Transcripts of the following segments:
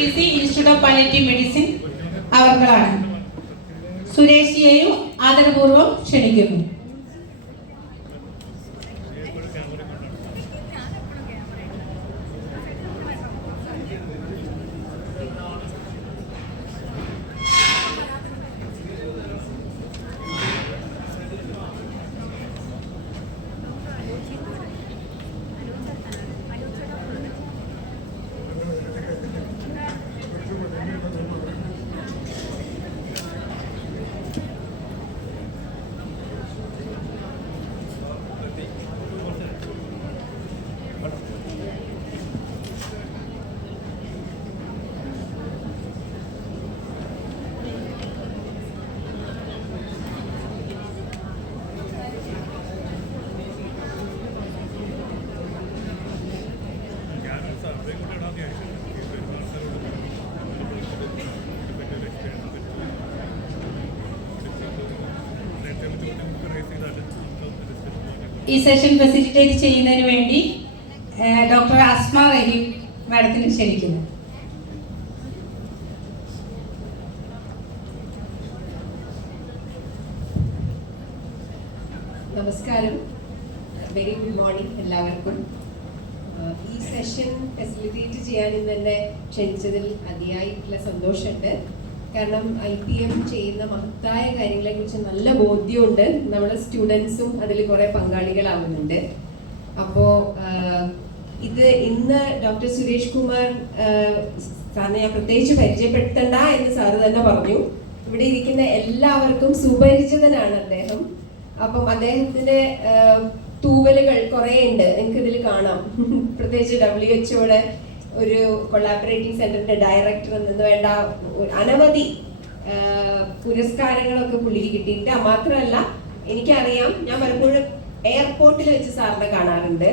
ISCC institute of palliative medicine അവർകളാണ്. സുരേഷിയെയും ആദരപൂർവ്വം ക്ഷണിക്കുന്നു. ഈ സെഷൻ ഫെസിലിറ്റേറ്റ് ചെയ്യുന്നതിന് വേണ്ടി ഡോക്ടർ അസ്മ റഹീം മാഡത്തിന് ക്ഷണിക്കുന്നു. നമസ്കാരം, വെരി ഗുഡ് മോർണിംഗ് എല്ലാവർക്കും. ഈ സെഷൻ ഫെസിലിറ്റേറ്റ് ചെയ്യാനും തന്നെ ക്ഷണിച്ചതിൽ അതിയായിട്ടുള്ള സന്തോഷമുണ്ട്. കാരണം IPM ചെയ്യുന്ന മഹത്തായ കാര്യങ്ങളെക്കുറിച്ച് നല്ല ബോധ്യമുണ്ട്. നമ്മുടെ സ്റ്റുഡൻസും അതിൽ കുറേ പങ്കാളികളാവുന്നുണ്ട്. അപ്പോൾ ഇന്ന് ഡോക്ടർ സുരേഷ് കുമാർ സാറിനെ ഞാൻ പ്രത്യേകിച്ച് പരിചയപ്പെടുത്തണ്ട എന്ന് സാറ് തന്നെ പറഞ്ഞു. ഇവിടെ ഇരിക്കുന്ന എല്ലാവർക്കും സുപരിചിതനാണ് അദ്ദേഹം. അപ്പം അദ്ദേഹത്തിന്റെ തൂവലുകൾ കുറേ ഉണ്ട്, നിങ്ങൾക്ക് ഇതിൽ കാണാം. പ്രത്യേകിച്ച് WHO ഒരു കൊളാബറേറ്റിംഗ് സെന്ററിന്റെ ഡയറക്ടർ എന്ന് വേണ്ട അനവധി പുരസ്കാരങ്ങളൊക്കെ പുള്ളിക്ക് കിട്ടിയിട്ടുണ്ട്. മാത്രമല്ല എനിക്കറിയാം, ഞാൻ പലപ്പോഴും എയർപോർട്ടിൽ വെച്ച് സാറിനെ കാണാറുണ്ട്.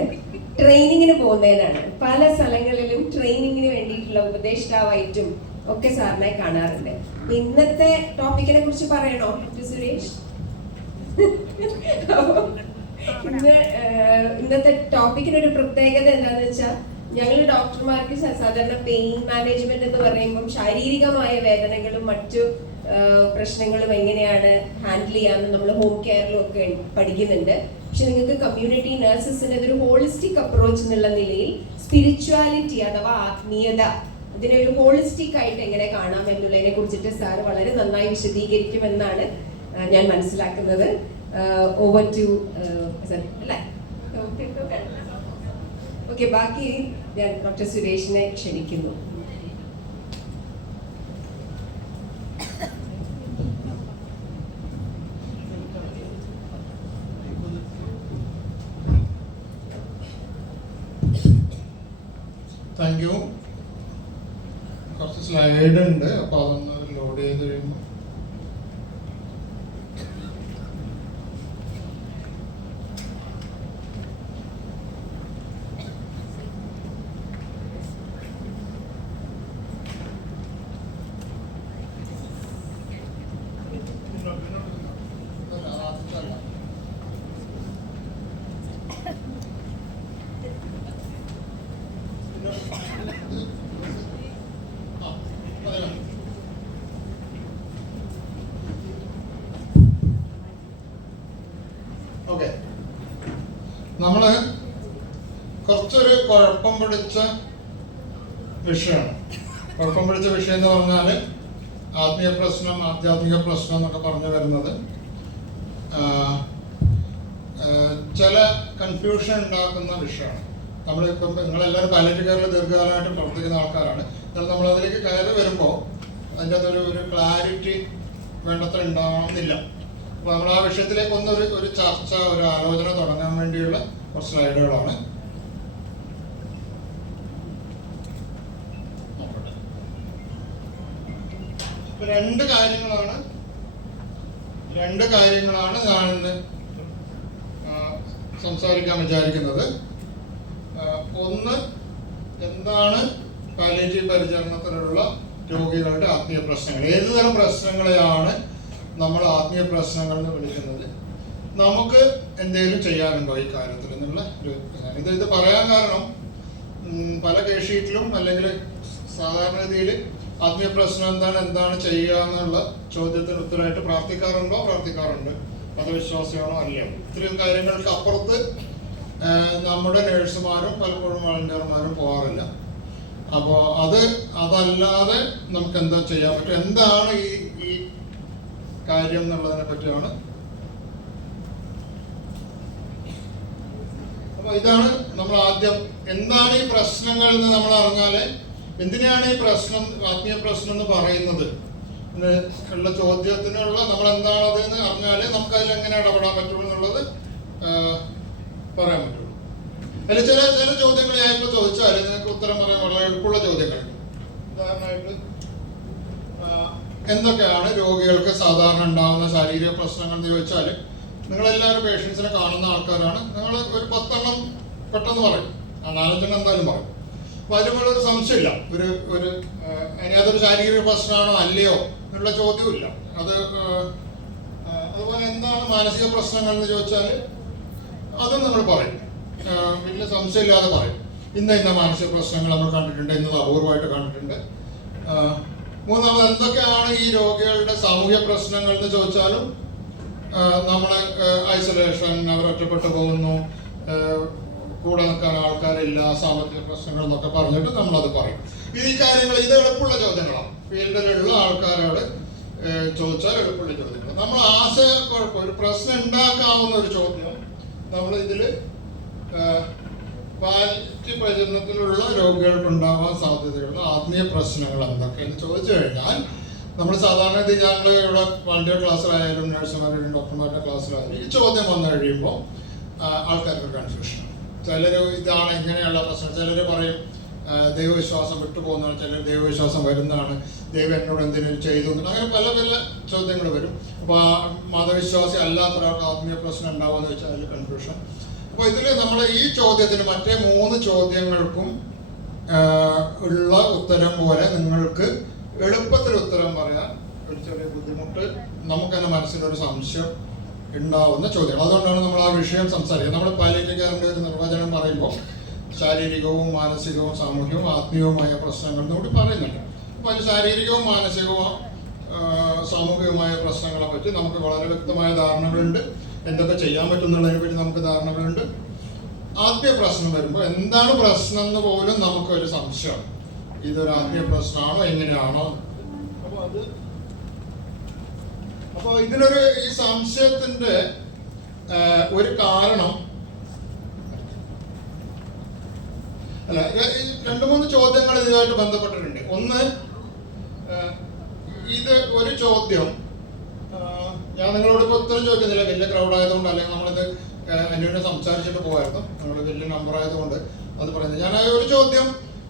ട്രെയിനിങ്ങിന് പോകുന്നതിനാണ് പല സ്ഥലങ്ങളിലും ട്രെയിനിങ്ങിന് വേണ്ടിയിട്ടുള്ള ഉപദേഷ്ടാവായിട്ടും ഒക്കെ സാറിനെ കാണാറുണ്ട്. അപ്പൊ ഇന്നത്തെ ടോപ്പിക്കിനെ കുറിച്ച് പറയണോ സുരേഷ്? ഇന്നത്തെ ടോപ്പിക്കിനൊരു പ്രത്യേകത എന്താണെന്ന് വെച്ചാൽ, ഞങ്ങൾ ഡോക്ടർമാർക്ക് സാധാരണ പെയിൻ മാനേജ്മെന്റ് എന്ന് പറയുമ്പോൾ ശാരീരികമായ വേദനകളും മറ്റു പ്രശ്നങ്ങളും എങ്ങനെയാണ് ഹാൻഡിൽ ചെയ്യാമെന്ന് നമ്മൾ ഹോം കെയറിലും ഒക്കെ പഠിക്കുന്നുണ്ട്. പക്ഷെ നിങ്ങൾക്ക് കമ്മ്യൂണിറ്റി നഴ്സസിന് അതൊരു ഹോളിസ്റ്റിക് അപ്രോച്ച് എന്നുള്ള നിലയിൽ സ്പിരിച്വാലിറ്റി അഥവാ ആത്മീയത, ഇതിനെ ഒരു ഹോളിസ്റ്റിക് ആയിട്ട് എങ്ങനെ കാണാം എന്നുള്ളതിനെ കുറിച്ചിട്ട് സാർ വളരെ നന്നായി വിശദീകരിക്കുമെന്നാണ് ഞാൻ മനസ്സിലാക്കുന്നത്. ഓവർ ടു അല്ലേ? ഓക്കെ, ബാക്കി ഞാൻ ഡോക്ടർ സുരേഷിനെ ക്ഷണിക്കുന്നു. Thank you. കുറച്ച് സ്ലൈഡ് ഉണ്ട്, അപ്പോൾ അതൊന്ന് ലോഡ് ചെയ്ത് കഴിയുമ്പോൾ ഓക്കെ. നമ്മള് കുറച്ചൊരു കുഴപ്പം പിടിച്ച വിഷയമാണ്. കുഴപ്പം പിടിച്ച വിഷയം എന്ന് പറഞ്ഞാൽ ആത്മീയ പ്രശ്നം, ആധ്യാത്മിക പ്രശ്നം എന്നൊക്കെ പറഞ്ഞു വരുന്നത് ചില കൺഫ്യൂഷൻ ഉണ്ടാക്കുന്ന വിഷയമാണ്. നമ്മളിപ്പം നിങ്ങളെല്ലാവരും പാലിയേറ്റീവ് കെയറിൽ ദീർഘകാലമായിട്ട് പ്രവർത്തിക്കുന്ന ആൾക്കാരാണ്. എന്നാൽ നമ്മളതിലേക്ക് കയറി വരുമ്പോൾ അതിൻ്റെ അകത്തൊരു ക്ലാരിറ്റി വേണ്ടത്ര ഉണ്ടാവുന്നില്ല. അപ്പോൾ നമ്മൾ ആ വിഷയത്തിലേക്ക് ഒരു ചർച്ച, ഒരു ആലോചന തുടങ്ങാൻ വേണ്ടിയുള്ള കുറച്ച് സ്ലൈഡുകളാണ്. രണ്ട് കാര്യങ്ങളാണ് ഞാനിന്ന് സംസാരിക്കാൻ വിചാരിക്കുന്നത്. ഒന്ന്, എന്താണ് പാലിയേറ്റീവ് പരിചരണത്തിലുള്ള രോഗികളുടെ ആത്മീയ പ്രശ്നങ്ങൾ, ഏതുതരം പ്രശ്നങ്ങളെയാണ് നമ്മൾ ആത്മീയ പ്രശ്നങ്ങൾ എന്ന് വിളിക്കുന്നത്, നമുക്ക് എന്തെങ്കിലും ചെയ്യാനുണ്ടോ ഈ കാര്യത്തിൽ എന്നുള്ള ഒരു ഇത് പറയാൻ കാരണം, പല കേസ് ഷീറ്റിലും അല്ലെങ്കിൽ സാധാരണ രീതിയിൽ ആത്മീയ പ്രശ്നം എന്താണ് ചെയ്യുക എന്നുള്ള ചോദ്യത്തിന് ഉത്തരമായിട്ട് പ്രാർത്ഥിക്കാറുണ്ട്. മതവിശ്വാസിയാണോ അല്ലയോ, ഇത്രയും കാര്യങ്ങൾക്ക് അപ്പുറത്ത് നമ്മുടെ നേഴ്സുമാരും പലപ്പോഴും വളണ്ടിയർമാരും പോകാറില്ല. അപ്പോൾ അതല്ലാതെ നമുക്ക് എന്താ ചെയ്യാൻ പറ്റും, എന്താണ് ഈ കാര്യം എന്നുള്ളതിനെ പറ്റിയാണ്. അപ്പൊ ഇതാണ് നമ്മൾ ആദ്യം എന്താണ് ഈ പ്രശ്നങ്ങൾ എന്ന് നമ്മൾ അറിഞ്ഞാല്, എന്തിനാണ് ഈ പ്രശ്നം, ആത്മീയ പ്രശ്നം എന്ന് പറയുന്നത് ഉള്ള ചോദ്യത്തിനുള്ള നമ്മൾ എന്താണത് എന്ന് അറിഞ്ഞാലേ നമുക്ക് അതിൽ എങ്ങനെ ഇടപെടാൻ പറ്റുള്ളൂ എന്നുള്ളത് പറയാൻ പറ്റുള്ളൂ. അതിൽ ചില ചോദ്യങ്ങൾ ഞാൻ ഇപ്പോൾ ചോദിച്ചാൽ നിങ്ങൾക്ക് ഉത്തരം പറയാൻ വളരെ എളുപ്പമുള്ള ചോദ്യങ്ങൾ. ഉദാഹരണമായിട്ട് എന്തൊക്കെയാണ് രോഗികൾക്ക് സാധാരണ ഉണ്ടാകുന്ന ശാരീരിക പ്രശ്നങ്ങൾ എന്ന് ചോദിച്ചാൽ, നിങ്ങളെല്ലാവരും പേഷ്യൻസിനെ കാണുന്ന ആൾക്കാരാണ്. നിങ്ങൾ ഒരു 10 എണ്ണം പെട്ടെന്ന് പറയും, 4 എണ്ണം എന്തായാലും പറയും. അപ്പൊ അതിലുള്ള ഒരു സംശയമില്ല, ഇനി അതൊരു ശാരീരിക പ്രശ്നമാണോ അല്ലയോ എന്നുള്ള ചോദ്യമില്ല. അതുപോലെ എന്താണ് മാനസിക പ്രശ്നങ്ങൾ എന്ന് ചോദിച്ചാൽ അതും നമ്മൾ പറയും, വലിയ സംശയമില്ലാതെ പറയും. ഇന്ന മാനസിക പ്രശ്നങ്ങൾ നമ്മൾ കണ്ടിട്ടുണ്ട്, ഇന്നത് അപൂർവമായിട്ട് കണ്ടിട്ടുണ്ട്. മൂന്നാമത് എന്തൊക്കെയാണ് ഈ രോഗികളുടെ സാമൂഹ്യ പ്രശ്നങ്ങൾ എന്ന് ചോദിച്ചാലും നമ്മളെ ഐസൊലേഷൻ, അവർ ഒറ്റപ്പെട്ടു പോകുന്നു, കൂടെ നിൽക്കാൻ ആൾക്കാരില്ല, സാമ്പത്തിക പ്രശ്നങ്ങൾ എന്നൊക്കെ പറഞ്ഞിട്ട് നമ്മളത് പറയും. ഈ കാര്യങ്ങൾ ഇത് എളുപ്പമുള്ള ചോദ്യങ്ങളാണ്, ഫീൽഡിലുള്ള ആൾക്കാരോട് ചോദിച്ചാൽ എളുപ്പമുള്ള ചോദ്യങ്ങൾ. നമ്മൾ ആശയക്കുഴപ്പം, ഒരു പ്രശ്നം ഉണ്ടാക്കാവുന്ന ഒരു ചോദ്യം നമ്മൾ ഇതിൽ പാലിയേറ്റീവ് പരിചരണത്തിലുള്ള രോഗികൾക്ക് ഉണ്ടാവാൻ സാധ്യതയുള്ള ആത്മീയ പ്രശ്നങ്ങൾ എന്തൊക്കെയെന്ന് ചോദിച്ചു കഴിഞ്ഞാൽ, നമ്മൾ സാധാരണ ഞങ്ങൾ ഇവിടെ വളണ്ടിയർ ക്ലാസ്സിലായാലും നഴ്സുമാരുടെയും ഡോക്ടർമാരുടെ ക്ലാസ്സിലായാലും ഈ ചോദ്യം വന്നു കഴിയുമ്പോൾ ആൾക്കാർക്ക് കൺഫ്യൂഷനാണ്. ചിലർ ഇതാണ് ഇങ്ങനെയുള്ള പ്രശ്നം, ചിലർ പറയും ദൈവവിശ്വാസം വിട്ടുപോകുന്നതാണ്, ചിലർ ദൈവവിശ്വാസം വരുന്നതാണ്, ദൈവം എന്നോട് എന്തിനും ചെയ്തു, അങ്ങനെ പല ചോദ്യങ്ങൾ വരും. അപ്പോൾ മതവിശ്വാസി അല്ലാത്ത ഒരാൾക്ക് ആത്മീയ പ്രശ്നം ഉണ്ടാവുമെന്ന് വെച്ചാൽ അതിൽ കൺഫ്യൂഷൻ. അപ്പോൾ ഇതിൽ നമ്മൾ ഈ ചോദ്യത്തിന് മറ്റേ 3 ചോദ്യങ്ങൾക്കും ഉള്ള ഉത്തരം പോലെ നിങ്ങൾക്ക് എളുപ്പത്തിൽ ഉത്തരം പറയാൻ ഒരു ചെറിയ ബുദ്ധിമുട്ട്, നമുക്ക് തന്നെ മനസ്സിലൊരു സംശയം ഉണ്ടാവുന്ന ചോദ്യങ്ങൾ. അതുകൊണ്ടാണ് നമ്മൾ ആ വിഷയം സംസാരിക്കുന്നത്. നമ്മൾ പാലിയേറ്റീവ് കെയറിന്റെ ഒരു നിർവചനം പറയുമ്പോൾ ശാരീരികവും മാനസികവും സാമൂഹികവും ആത്മീയവുമായ പ്രശ്നങ്ങൾ എന്നുകൂടി പറയുന്നുണ്ട്. അപ്പോൾ അതിൽ ശാരീരികവും മാനസികവും സാമൂഹികവുമായ പ്രശ്നങ്ങളെ പറ്റി നമുക്ക് വളരെ വ്യക്തമായ ധാരണകളുണ്ട്. എന്തൊക്കെ ചെയ്യാൻ പറ്റുന്നതിനെ പറ്റി നമുക്ക് ധാരണകളുണ്ട്. ആത്മീയ പ്രശ്നം വരുമ്പോൾ എന്താണ് പ്രശ്നം എന്ന് പോലും നമുക്കൊരു സംശയമാണ്, ഇതൊരു ആത്മീയ പ്രശ്നമാണോ എങ്ങനെയാണോ. അപ്പോൾ ഇതിനൊരു ഈ സംശയത്തിന്റെ ഒരു കാരണം അല്ല, 2-3 ചോദ്യങ്ങൾ ഇതുമായിട്ട് ബന്ധപ്പെട്ടിട്ടുണ്ട്. ഒന്ന്, ഇത് ഒരു ചോദ്യം ഞാൻ നിങ്ങളോട് ഇപ്പോൾ ഉത്തരം ചോദിക്കുന്നില്ല, വലിയ ക്രൗഡ് ആയതുകൊണ്ട്, അല്ലെങ്കിൽ നമ്മളിത് അന്യോന്യം സംസാരിച്ചിട്ട് പോയായിരുന്നു, നമ്മൾ വലിയ നമ്പർ ആയതുകൊണ്ട് അത് പറയുന്നത്. ഞാൻ ഒരു ചോദ്യം,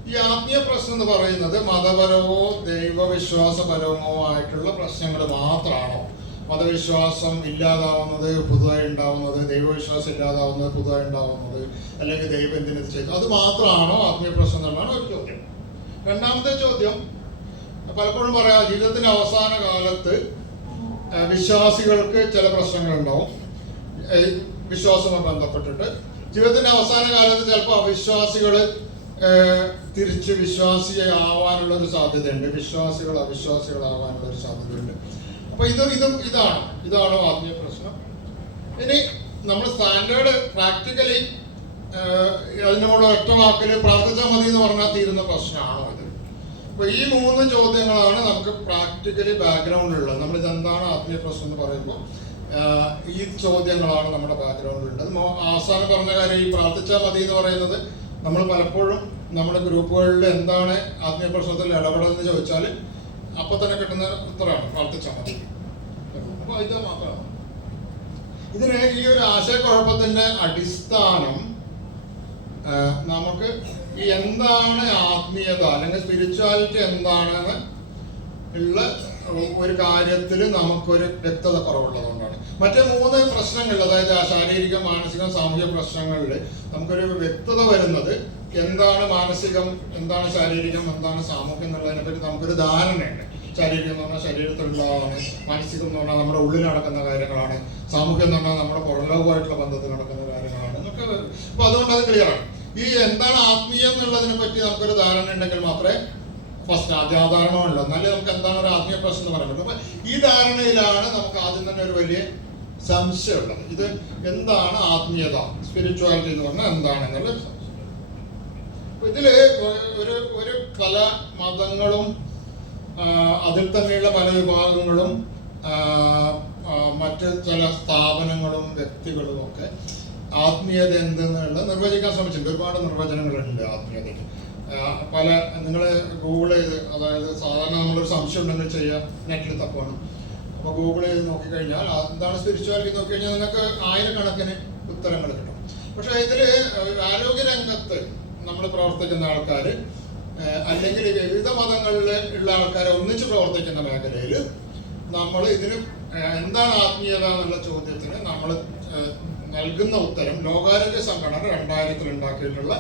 ഈ ആത്മീയ പ്രശ്നം എന്ന് പറയുന്നത് മതപരമോ ദൈവവിശ്വാസപരമോ ആയിട്ടുള്ള പ്രശ്നങ്ങൾ മാത്രമാണോ? മതവിശ്വാസം ഇല്ലാതാവുന്നത് പുതുതായി ഉണ്ടാവുന്നത്, ദൈവവിശ്വാസം ഇല്ലാതാവുന്നത് പുതുതായി ഉണ്ടാവുന്നത്, അല്ലെങ്കിൽ ദൈവം എന്തിനത് ചെയ്തു, അത് മാത്രമാണോ ആത്മീയ പ്രശ്നം എന്നുള്ളതാണ് ഒരു ചോദ്യം. രണ്ടാമത്തെ ചോദ്യം, പലപ്പോഴും പറയാം ജീവിതത്തിന്റെ അവസാന കാലത്ത് വിശ്വാസികൾക്ക് ചില പ്രശ്നങ്ങൾ ഉണ്ടാവും, വിശ്വാസവുമായി ബന്ധപ്പെട്ടിട്ട്. ജീവിതത്തിന്റെ അവസാന കാലത്ത് ചിലപ്പോൾ അവിശ്വാസികൾ തിരിച്ച് വിശ്വാസിയാവാനുള്ള ഒരു സാധ്യതയുണ്ട്, വിശ്വാസികൾ അവിശ്വാസികളാവാനുള്ള ഒരു സാധ്യതയുണ്ട്. അപ്പൊ ഇതാണോ ആത്മീയ പ്രശ്നം? ഇനി നമ്മൾ സ്റ്റാൻഡേർഡ് പ്രാക്ടിക്കലി അതിനോട് ഒറ്റ വാക്കിൽ പ്രാർത്ഥിച്ചാൽ മതി എന്ന് പറഞ്ഞാൽ തീരുന്ന പ്രശ്നമാണോ ഇത്? അപ്പൊ ഈ 3 ചോദ്യങ്ങളാണ് നമുക്ക് പ്രാക്ടിക്കലി ബാക്ക്ഗ്രൗണ്ടിലുള്ളത്. നമ്മൾ ഇതെന്താണ് ആത്മീയ പ്രശ്നം എന്ന് പറയുമ്പോൾ ഈ ചോദ്യങ്ങളാണ് നമ്മുടെ ബാക്ക്ഗ്രൗണ്ടിലുള്ളത്. അവസാനം പറഞ്ഞ കാര്യം, ഈ പ്രാർത്ഥിച്ചാൽ മതി എന്ന് പറയുന്നത്, നമ്മൾ പലപ്പോഴും നമ്മുടെ ഗ്രൂപ്പുകളിൽ എന്താണ് ആത്മീയ പ്രശ്നത്തിൽ ഇടപെടുന്നത് ചോദിച്ചാൽ അപ്പൊ തന്നെ കിട്ടുന്ന ഉത്തരമാണ് പ്രാർത്ഥിച്ചാൽ മതി. അപ്പൊ ഇത് മാത്രമാണ് ഇതിന് ഈ ഒരു ആശയക്കുഴപ്പത്തിന്റെ അടിസ്ഥാനം. നമുക്ക് ഈ എന്താണ് ആത്മീയത അല്ലെങ്കിൽ സ്പിരിച്വാലിറ്റി എന്താണെന്ന് ഉള്ള ഒരു കാര്യത്തിൽ നമുക്കൊരു വ്യക്തത കുറവുള്ളതുകൊണ്ടാണ്. മറ്റേ 3 പ്രശ്നങ്ങളിൽ, അതായത് ശാരീരിക മാനസിക സാമൂഹിക പ്രശ്നങ്ങളിൽ നമുക്കൊരു വ്യക്തത വരുന്നത് എന്താണ് മാനസികം, എന്താണ് ശാരീരികം, എന്താണ് സാമൂഹ്യം എന്നുള്ളതിനെ പറ്റി നമുക്കൊരു ധാരണയുണ്ട്. ശാരീരികം എന്ന് പറഞ്ഞാൽ ശരീരത്തിലുള്ളതാണ്, മാനസികം എന്ന് പറഞ്ഞാൽ നമ്മുടെ ഉള്ളിൽ നടക്കുന്ന കാര്യങ്ങളാണ്, സാമൂഹ്യം എന്ന് പറഞ്ഞാൽ നമ്മുടെ പുറലോകമായിട്ടുള്ള ബന്ധത്തിൽ നടക്കുന്ന കാര്യങ്ങളാണ് എന്നൊക്കെ. അപ്പൊ അതുകൊണ്ട് അത് ക്ലിയറാണ്. ഈ എന്താണ് ആത്മീയം എന്നുള്ളതിനെ പറ്റി നമുക്കൊരു ധാരണ ഉണ്ടെങ്കിൽ മാത്രമേ ഫസ്റ്റ് ആധാരണമല്ലോ, എന്നാലും നമുക്ക് എന്താണ് ഒരു ആത്മീയ പ്രശ്നം എന്ന് പറയാൻ പറ്റും. അപ്പൊ ഈ ധാരണയിലാണ് നമുക്ക് ആദ്യം തന്നെ ഒരു വലിയ സംശയമുള്ളത്. ഇത് എന്താണ് ആത്മീയത, സ്പിരിച്വാലിറ്റി എന്ന് പറഞ്ഞാൽ എന്താണെന്നുള്ള സംശയം. ഇതില് ഒരു പല മതങ്ങളും അതിൽ തന്നെയുള്ള പല വിഭാഗങ്ങളും മറ്റ് ചില സ്ഥാപനങ്ങളും വ്യക്തികളും ഒക്കെ ആത്മീയത എന്തെന്നുള്ള നിർവചിക്കാൻ ശ്രമിച്ചിട്ടുണ്ട്. ഒരുപാട് നിർവചനങ്ങളുണ്ട് ആത്മീയതയ്ക്ക്. പല നിങ്ങൾ ഗൂഗിൾ ചെയ്ത്, അതായത് സാധാരണ നമ്മളൊരു സംശയം ഉണ്ടെങ്കിൽ ചെയ്യുക, നെറ്റിൽ തപ്പണം. അപ്പോൾ ഗൂഗിൾ ചെയ്ത് നോക്കിക്കഴിഞ്ഞാൽ എന്താണ് സ്പിരിച്വാലിറ്റി നോക്കിക്കഴിഞ്ഞാൽ നിങ്ങൾക്ക് ആയിരക്കണക്കിന് ഉത്തരങ്ങൾ കിട്ടും. പക്ഷേ ഇതിൽ ആരോഗ്യരംഗത്ത് നമ്മൾ പ്രവർത്തിക്കുന്ന ആൾക്കാർ, അല്ലെങ്കിൽ വിവിധ മതങ്ങളിൽ ഉള്ള ആൾക്കാരെ ഒന്നിച്ച് പ്രവർത്തിക്കുന്ന മേഖലയിൽ നമ്മൾ ഇതിന് എന്താണ് ആത്മീയത എന്നുള്ള ചോദ്യത്തിന് നമ്മൾ നൽകുന്ന ഉത്തരം ലോകാരോഗ്യ സംഘടന 2000 ഉണ്ടാക്കിയിട്ടുള്ള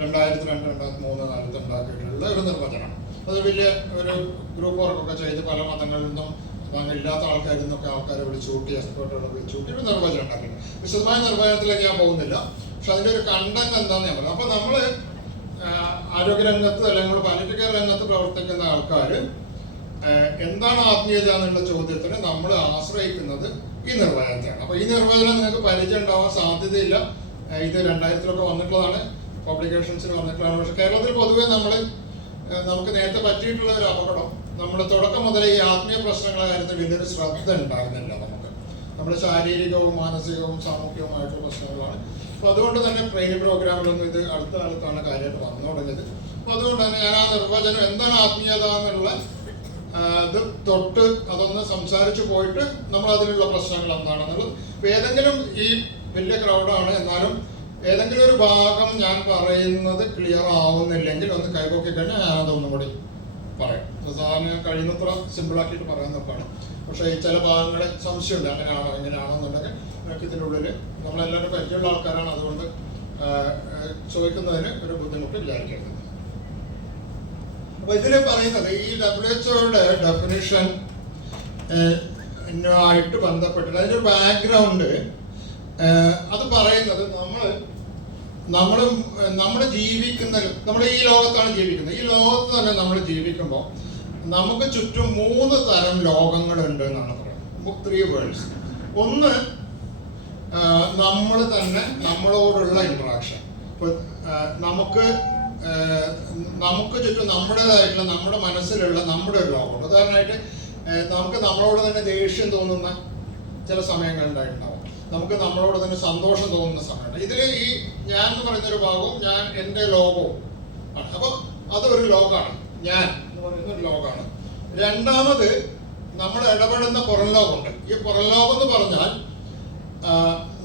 2002-2003 ഉണ്ടാക്കിയിട്ടുള്ള ഒരു നിർവചനം. അത് വലിയ ഒരു ഗ്രൂപ്പ് വർക്കൊക്കെ ചെയ്ത് പല മതങ്ങളിൽ നിന്നും ഇല്ലാത്ത ആൾക്കാരിൽ നിന്നൊക്കെ ആൾക്കാരെ വിളിച്ചുകൂട്ടി, എക്സ്പേർട്ടുകളെ വിളിച്ചുകൂട്ടി ഒരു നിർവചനം ഉണ്ടാക്കിയിട്ടുണ്ട്. വിശദമായ നിർവചനത്തിലേക്ക് ഞാൻ പോകുന്നില്ല. പക്ഷെ അതിൻ്റെ ഒരു കണ്ടന്റ് എന്താണെന്ന് ഞാൻ പറയാം. അപ്പോൾ നമ്മൾ ആരോഗ്യരംഗത്ത് അല്ലെങ്കിൽ പാലിയേറ്റീവ് കെയർ രംഗത്ത് പ്രവർത്തിക്കുന്ന ആൾക്കാർ എന്താണ് ആത്മീയത എന്നുള്ള ചോദ്യത്തിന് നമ്മൾ ആശ്രയിക്കുന്നത് ഈ നിർവചനത്തെയാണ്. അപ്പോൾ ഈ നിർവചനം നിങ്ങൾക്ക് പരിചയം ഉണ്ടാവാൻ സാധ്യതയില്ല. ഇത് 2000 വന്നിട്ടുള്ളതാണ്, പബ്ലിക്കേഷൻസിന് വന്നിട്ടുള്ളതാണ്. പക്ഷെ കേരളത്തിൽ പൊതുവെ നമുക്ക് നേരത്തെ പറ്റിയിട്ടുള്ള ഒരു അപകടം, നമ്മൾ തുടക്കം മുതൽ ഈ ആത്മീയ പ്രശ്നങ്ങളുടെ കാര്യത്തിൽ വലിയൊരു ശ്രദ്ധ ഉണ്ടാകുന്നില്ല. നമ്മുടെ ശാരീരികവും മാനസികവും സാമൂഹികവുമായിട്ടുള്ള പ്രശ്നങ്ങളാണ്. അപ്പോൾ അതുകൊണ്ട് തന്നെ ട്രെയിനിങ് പ്രോഗ്രാമിലൊന്നും ഇത് അടുത്ത കാലത്താണ് കാര്യമായിട്ട് വന്നു തുടങ്ങിയത്. അപ്പോൾ അതുകൊണ്ട് തന്നെ ഞാൻ ആ നിർവചനം എന്താണ് ആത്മീയത എന്നുള്ള ഇത് തൊട്ട് അതൊന്ന് സംസാരിച്ചു പോയിട്ട് നമ്മൾ അതിലുള്ള പ്രശ്നങ്ങൾ എന്താണെന്നുള്ളത്, ഏതെങ്കിലും ഈ വലിയ ക്രൗഡാണ്, എന്നാലും ഏതെങ്കിലും ഒരു ഭാഗം ഞാൻ പറയുന്നത് ക്ലിയർ ആവുന്നില്ലെങ്കിൽ ഒന്ന് കൈപൊക്കി കഴിഞ്ഞാൽ ഞാനതൊന്നും കൂടി പറയാം. സാധാരണ കഴിയുന്നത്ര സിമ്പിളാക്കിയിട്ട് പറയാൻ നോക്കുകയാണ്. പക്ഷേ ഈ ചില ഭാഗങ്ങളിൽ സംശയമുണ്ട്, അങ്ങനെയാണോ എങ്ങനെയാണോ എന്നുണ്ടെങ്കിൽ നമുക്ക് ഇതിൻ്റെ ഉള്ളിൽ നമ്മളെല്ലാവരും പരിചയമുള്ള ആൾക്കാരാണ്, അതുകൊണ്ട് ചോദിക്കുന്നതിന് ഒരു ബുദ്ധിമുട്ട് വിചാരിക്കരുത്. അപ്പൊ ഇതിൽ പറയുന്നത് ഈ WHO ഡെഫിനിഷൻ ആയിട്ട് ബന്ധപ്പെട്ടിട്ട് അതിൻ്റെ ബാക്ക്ഗ്രൗണ്ട് അത് പറയുന്നത് നമ്മൾ ജീവിക്കുന്ന, നമ്മൾ ഈ ലോകത്താണ് ജീവിക്കുന്നത്. ഈ ലോകത്ത് തന്നെ നമ്മൾ ജീവിക്കുമ്പോൾ നമുക്ക് ചുറ്റും 3 തരം ലോകങ്ങളുണ്ട് എന്നാണ് പറയുന്നത്. 3 വേൾഡ്സ്. ഒന്ന് നമ്മൾ തന്നെ നമ്മളോടുള്ള ഇന്ററാക്ഷൻ. ഇപ്പൊ നമുക്ക് ചുറ്റും നമ്മുടേതായിട്ടുള്ള, നമ്മുടെ മനസ്സിലുള്ള നമ്മുടെ ഒരു ലോകമുണ്ട്. ഉദാഹരണമായിട്ട് നമുക്ക് നമ്മളോട് തന്നെ ദേഷ്യം തോന്നുന്ന ചില സമയങ്ങളുണ്ടായിട്ടുണ്ടാവും, നമുക്ക് നമ്മളോട് തന്നെ സന്തോഷം തോന്നുന്ന സമയമുണ്ട്. ഇതിൽ ഈ ഞാൻ എന്ന് പറയുന്ന ഒരു ഭാഗവും എൻ്റെ ലോകവും ആണ്. അപ്പോൾ അതൊരു ലോകമാണ്, ഞാൻ എന്ന് പറയുന്ന ഒരു ലോകമാണ്. രണ്ടാമത് നമ്മൾ ഇടപെടുന്ന പുറം ലോകമുണ്ട്. ഈ പുറം ലോകം എന്ന് പറഞ്ഞാൽ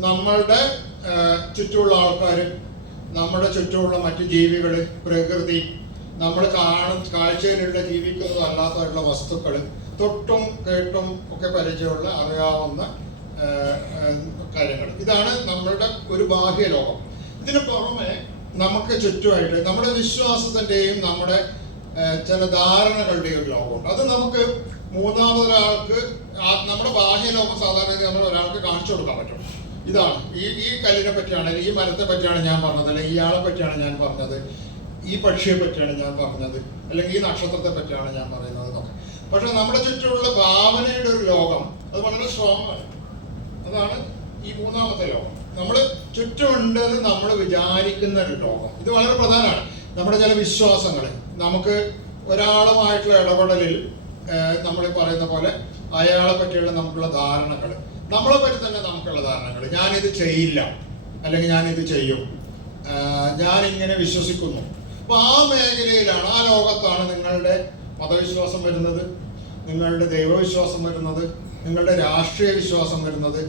നമ്മളുടെ ചുറ്റുമുള്ള ആൾക്കാർ, നമ്മുടെ ചുറ്റുമുള്ള മറ്റു ജീവികൾ, പ്രകൃതി, നമ്മൾ കാഴ്ചയിലുള്ള ജീവിക്കുന്നതും അല്ലാത്തതായിട്ടുള്ള വസ്തുക്കൾ, തൊട്ടും കേട്ടും ഒക്കെ പരിചയമുള്ള അറിയാവുന്ന കാര്യങ്ങൾ. ഇതാണ് നമ്മളുടെ ഒരു ബാഹ്യ ലോകം. ഇതിന് പുറമെ നമുക്ക് ചുറ്റുമായിട്ട് നമ്മുടെ വിശ്വാസത്തിൻ്റെയും നമ്മുടെ ചില ധാരണകളുടെയും ഒരു ലോകമുണ്ട്. അത് നമുക്ക് മൂന്നാമതൊരാൾക്ക്, നമ്മുടെ ബാഹ്യ ലോകം സാധാരണ നമ്മൾ ഒരാൾക്ക് കാണിച്ചു കൊടുക്കാൻ പറ്റും. ഇതാണ് ഈ കല്ലിനെ പറ്റിയാണ്, ഈ മരത്തെ പറ്റിയാണ് ഞാൻ പറഞ്ഞത്, അല്ലെങ്കിൽ ഇയാളെ പറ്റിയാണ് ഞാൻ പറഞ്ഞത്, ഈ പക്ഷിയെ പറ്റിയാണ് ഞാൻ പറഞ്ഞത്, അല്ലെങ്കിൽ ഈ നക്ഷത്രത്തെ പറ്റിയാണ് ഞാൻ പറയുന്നത് എന്നൊക്കെ. പക്ഷെ നമ്മുടെ ചുറ്റുമുള്ള ഭാവനയുടെ ഒരു ലോകം അത് വളരെ സ്ട്രോങ് ആണ്. അതാണ് ഈ മൂന്നാമത്തെ ലോകം. നമ്മൾ ചുറ്റുമുണ്ടെന്ന് നമ്മൾ വിചാരിക്കുന്ന ഒരു ലോകം. ഇത് വളരെ പ്രധാനമാണ്. നമ്മുടെ ചില വിശ്വാസങ്ങൾ, നമുക്ക് ഒരാളുമായിട്ടുള്ള ഇടപെടലിൽ നമ്മൾ പറയുന്ന പോലെ അയാളെ പറ്റിയുള്ള നമുക്കുള്ള ധാരണകൾ, നമ്മളെ പറ്റി തന്നെ നമുക്കുള്ള ധാരണകൾ, ഞാനിത് ചെയ്യില്ല, അല്ലെങ്കിൽ ഞാനിത് ചെയ്യും, ഞാനിങ്ങനെ വിശ്വസിക്കുന്നു. അപ്പോൾ ആ മേഖലയിലാണ്, ആ ലോകത്താണ് നിങ്ങളുടെ മതവിശ്വാസം വരുന്നത്, നിങ്ങളുടെ ദൈവവിശ്വാസം വരുന്നത്, നിങ്ങളുടെ രാഷ്ട്രീയ വിശ്വാസം വരുന്നത്,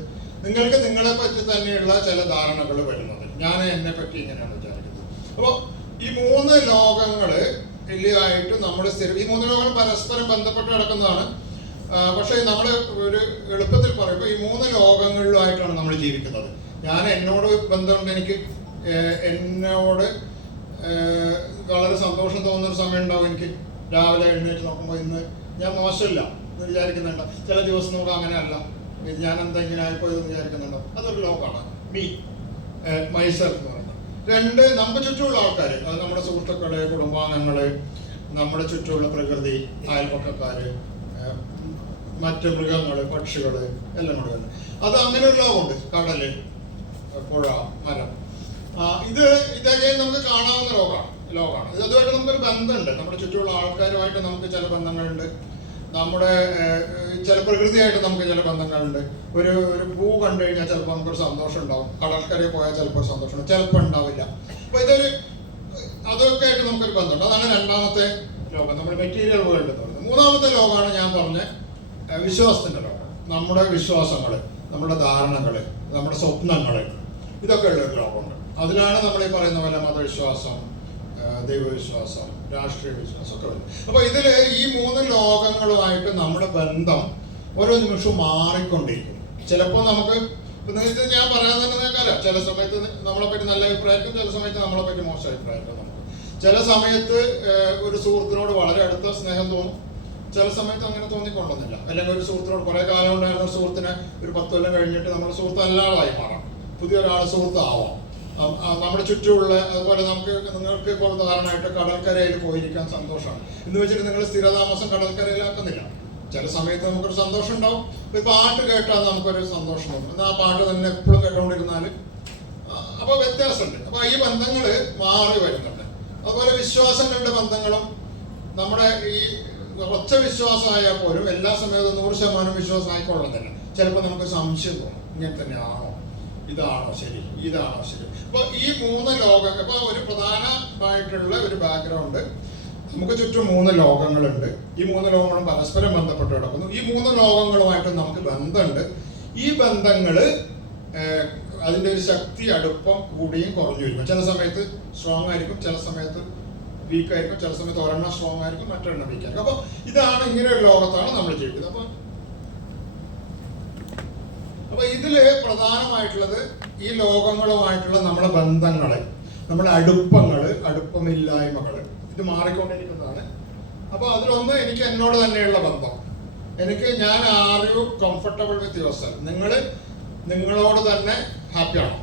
നിങ്ങൾക്ക് നിങ്ങളെ പറ്റി തന്നെയുള്ള ചില ധാരണകൾ വരുന്നത്. ഞാൻ എന്നെ പറ്റി ഇങ്ങനെയാണ് വിചാരിക്കുന്നത്. അപ്പോൾ ഈ 3 ലോകങ്ങൾ വലിയതായിട്ട് നമ്മുടെ സ്ഥിരം, ഈ 3 ലോകങ്ങൾ പരസ്പരം ബന്ധപ്പെട്ട് കിടക്കുന്നതാണ്. പക്ഷേ നമ്മൾ ഒരു എളുപ്പത്തിൽ പറയുമ്പോൾ ഈ 3 ലോകങ്ങളിലുമായിട്ടാണ് നമ്മൾ ജീവിക്കുന്നത്. ഞാൻ എന്നോട് ബന്ധമുണ്ട്, എനിക്ക് എന്നോട് വളരെ സന്തോഷം തോന്നുന്നൊരു സമയം ഉണ്ടാവും. എനിക്ക് രാവിലെ എഴുന്നേറ്റ് നോക്കുമ്പോൾ ഇന്ന് ഞാൻ മോശമില്ല എന്ന് വിചാരിക്കുന്നുണ്ടോ? ചില ദിവസം നമുക്ക് അങ്ങനെയല്ല, ഞാൻ എന്താ ഇങ്ങനെ ആയിപ്പോയെന്ന് വിചാരിക്കുന്നുണ്ടോ? അതൊരു ലോകമാണ്, മീ മൈസെൽഫ് എന്ന് പറയുന്നത്. 2 നമുക്ക് ചുറ്റുമുള്ള ആൾക്കാർ, അത് നമ്മുടെ സുഹൃത്തുക്കള്, കുടുംബാംഗങ്ങള്, നമ്മുടെ ചുറ്റുമുള്ള പ്രകൃതി, അയൽപക്കക്കാര്, മറ്റ് മൃഗങ്ങൾ, പക്ഷികൾ എല്ലാം കൂടെ തന്നെ. അത് അങ്ങനെ ഒരു ലോകമുണ്ട്. കടല്, പുഴ, മരം. ഇതൊക്കെ നമുക്ക് കാണാവുന്ന ലോകമാണ്. അതുമായിട്ട് നമുക്കൊരു ബന്ധമുണ്ട്. നമ്മുടെ ചുറ്റുമുള്ള ആൾക്കാരുമായിട്ട് നമുക്ക് ചില ബന്ധങ്ങളുണ്ട്. നമ്മുടെ ചില പ്രകൃതിയായിട്ട് നമുക്ക് ചില ബന്ധങ്ങളുണ്ട്. ഒരു പൂ കണ്ടു കഴിഞ്ഞാൽ ചിലപ്പോൾ നമുക്കൊരു സന്തോഷം ഉണ്ടാവും. കടൽക്കരയിൽ പോയാൽ ചിലപ്പോൾ സന്തോഷം ഉണ്ടാവും, ചിലപ്പോൾ ഉണ്ടാവില്ല. അപ്പൊ അതൊക്കെ ആയിട്ട് നമുക്കൊരു ബന്ധമുണ്ട്. അതാണ് രണ്ടാമത്തെ ലോകം, നമ്മുടെ മെറ്റീരിയൽ വേൾഡ് എന്ന് പറയുന്നത്. മൂന്നാമത്തെ ലോകമാണ് ഞാൻ പറഞ്ഞ വിശ്വാസത്തിന്റെ ലോകം. നമ്മുടെ വിശ്വാസങ്ങൾ, നമ്മുടെ ധാരണകൾ, നമ്മുടെ സ്വപ്നങ്ങൾ, ഇതൊക്കെ ഉള്ള ഒരു ലോകമുണ്ട്. അതിലാണ് നമ്മൾ ഈ പറയുന്ന പോലെ മതവിശ്വാസം, ദൈവവിശ്വാസം, രാഷ്ട്രീയ വിശ്വാസം ഒക്കെ വരുന്നത്. അപ്പൊ ഇതില് ഈ മൂന്ന് ലോകങ്ങളുമായിട്ട് നമ്മുടെ ബന്ധം ഓരോ നിമിഷവും മാറിക്കൊണ്ടിരിക്കും. ചിലപ്പോൾ നമുക്ക് ഇത് ഞാൻ പറയാൻ തന്നെ നിങ്ങൾക്കറിയാം, ചില സമയത്ത് നമ്മളെ പറ്റി നല്ല അഭിപ്രായമായിരിക്കും, ചില സമയത്ത് നമ്മളെ പറ്റി മോശം അഭിപ്രായമായിരിക്കും. നമുക്ക് ചില സമയത്ത് ഒരു സുഹൃത്തിനോട് വളരെ അടുത്ത സ്നേഹം തോന്നും, ചില സമയത്ത് അങ്ങനെ തോന്നിക്കൊള്ളുന്നില്ല. അല്ലെങ്കിൽ ഒരു സുഹൃത്തിനോട് കുറെ കാലം ഉണ്ടായിരുന്ന സുഹൃത്തിനെ ഒരു 10 കൊല്ലം കഴിഞ്ഞിട്ട് നമ്മുടെ സുഹൃത്ത് അല്ലാതായി മാറാം, പുതിയൊരാൾ സുഹൃത്താവാം. നമ്മുടെ ചുറ്റുമുള്ള അതുപോലെ നിങ്ങൾക്ക് ഇപ്പോൾ ഉദാഹരണമായിട്ട് കടൽക്കരയിൽ പോയിരിക്കാൻ സന്തോഷമാണ് എന്ന് വെച്ചിട്ട് നിങ്ങൾ സ്ഥിരതാമസം കടൽക്കരയിലാക്കുന്നില്ല. ചില സമയത്ത് നമുക്കൊരു സന്തോഷം ഉണ്ടാവും. ഒരു പാട്ട് കേട്ടാൽ നമുക്കൊരു സന്തോഷം തോന്നും, എന്നാൽ ആ പാട്ട് തന്നെ എപ്പോഴും കേട്ടുകൊണ്ടിരുന്നാൽ അപ്പോൾ വ്യത്യാസമുണ്ട്. അപ്പോൾ ഈ ബന്ധങ്ങൾ മാറി വരുന്നുണ്ട്. അതുപോലെ വിശ്വാസങ്ങളുടെ ബന്ധങ്ങളും നമ്മുടെ ഈ ഉറച്ച വിശ്വാസമായാൽ പോലും എല്ലാ സമയത്തും 100% വിശ്വാസം ആയിക്കൊള്ളുന്നില്ല. ചിലപ്പോൾ നമുക്ക് സംശയം തോന്നും, ഇങ്ങനെ തന്നെയാണോ, ഇതാണോ ശരി, ഇതാണോ ശരി. അപ്പൊ ഈ മൂന്ന് ലോകം, ഇപ്പൊ ഒരു പ്രധാനമായിട്ടുള്ള ഒരു ബാക്ക്ഗ്രൗണ്ട്, നമുക്ക് ചുറ്റും 3 ലോകങ്ങളുണ്ട്. ഈ 3 ലോകങ്ങളും പരസ്പരം ബന്ധപ്പെട്ട് കിടക്കുന്നു. ഈ 3 ലോകങ്ങളുമായിട്ട് നമുക്ക് ബന്ധമുണ്ട്. ഈ ബന്ധങ്ങള് അതിന്റെ ഒരു ശക്തി, അടുപ്പം കൂടിയും കുറഞ്ഞു വരും. ചില സമയത്ത് സ്ട്രോങ് ആയിരിക്കും, ചില സമയത്ത് വീക്ക് ആയിരിക്കും, ചില സമയത്ത് ഒരെണ്ണം സ്ട്രോങ് ആയിരിക്കും, മറ്റൊരെണ്ണം വീക്ക് ആയിരിക്കും. അപ്പൊ ഇതാണ്, ഇങ്ങനെ ഒരു ലോകത്താണ് നമ്മൾ ജീവിക്കുന്നത്. അപ്പൊ ഇതില് പ്രധാനമായിട്ടുള്ളത് ഈ ലോകങ്ങളുമായിട്ടുള്ള നമ്മുടെ ബന്ധങ്ങള്, നമ്മുടെ അടുപ്പങ്ങള്, അടുപ്പമില്ലായ്മകള്, ഇത് മാറിക്കൊണ്ടിരിക്കുന്നതാണ്. അപ്പൊ അതിലൊന്ന് എനിക്ക് എന്നോട് തന്നെയുള്ള ബന്ധം. ഞാൻ are you comfortable with your self? നിങ്ങളോട് തന്നെ ഹാപ്പിയാണോ?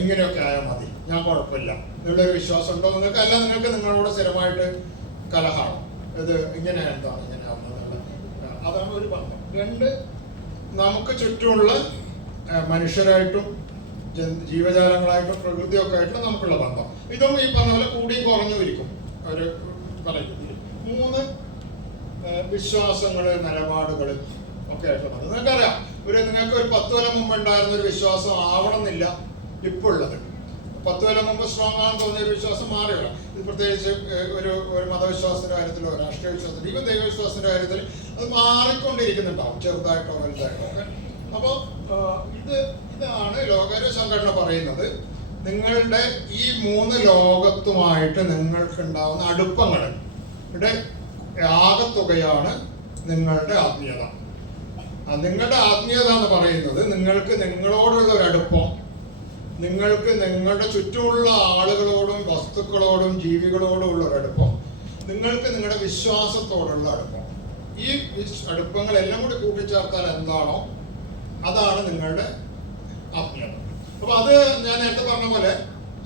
ഇങ്ങനെയൊക്കെ ആയാൽ മതി, ഞാൻ കുഴപ്പമില്ല എന്നുള്ളൊരു വിശ്വാസം ഉണ്ടോ നിങ്ങൾക്ക്? അല്ല നിങ്ങൾക്ക് നിങ്ങളോട് സ്ഥിരമായിട്ട് കലഹമാണ്, ഇത് ഇങ്ങനെ എന്താണ് ഇങ്ങനെ ആവുന്നത്? അതാണ് ഒരു ബന്ധം. 2, നമുക്ക് ചുറ്റുമുള്ള മനുഷ്യരായിട്ടും ജീവജാലങ്ങളായിട്ടും പ്രകൃതിയൊക്കെ ആയിട്ടുള്ള നമുക്കുള്ള ബന്ധം. ഇതും ഈ പറഞ്ഞ പോലെ കൂടിയും കുറഞ്ഞു ഇരിക്കും ഒരു പറയുന്നത്. 3, വിശ്വാസങ്ങള്, നിലപാടുകള് ഒക്കെ ആയിട്ടുള്ള ബന്ധം. നിങ്ങൾക്കറിയാം, നിങ്ങൾക്ക് ഒരു 10 കൊല്ലം മുമ്പ് ഉണ്ടായിരുന്ന ഒരു വിശ്വാസം ആവണമെന്നില്ല ഇപ്പോൾ ഉള്ളത്. 10 കൊല്ലം മുമ്പ് സ്ട്രോങ് ആണെന്ന് തോന്നിയ ഒരു വിശ്വാസം മാറിയല്ല. ഇത് പ്രത്യേകിച്ച് ഒരു വിശ്വാസത്തിന്റെ കാര്യത്തിലോ രാഷ്ട്രീയ വിശ്വാസത്തിലോ ഈവൻ ദൈവവിശ്വാസത്തിന്റെ കാര്യത്തിൽ അത് മാറിക്കൊണ്ടിരിക്കുന്നുണ്ടാവും, ചെറുതായിട്ടോ വലുതായിട്ടോ ഒക്കെ. അപ്പോൾ ഇതാണ് ലോകാരോഗ്യ സംഘടന പറയുന്നത്, നിങ്ങളുടെ ഈ 3 ലോകത്തുമായിട്ട് നിങ്ങൾക്കുണ്ടാവുന്ന അടുപ്പങ്ങളുടെ ആകത്തുകയാണ് നിങ്ങളുടെ ആത്മീയത. നിങ്ങളുടെ ആത്മീയത എന്ന് പറയുന്നത് നിങ്ങൾക്ക് നിങ്ങളോടുള്ള ഒരു അടുപ്പം, നിങ്ങൾക്ക് നിങ്ങളുടെ ചുറ്റുമുള്ള ആളുകളോടും വസ്തുക്കളോടും ജീവികളോടും ഉള്ള ഒരു അടുപ്പം, നിങ്ങൾക്ക് നിങ്ങളുടെ വിശ്വാസത്തോടുള്ള അടുപ്പം. ഈ അടുപ്പങ്ങളെല്ലാം കൂടി കൂട്ടിച്ചേർത്താൽ എന്താണോ അതാണ് നിങ്ങളുടെ ആത്മീയത. അപ്പൊ അത് ഞാൻ നേരത്തെ പറഞ്ഞ പോലെ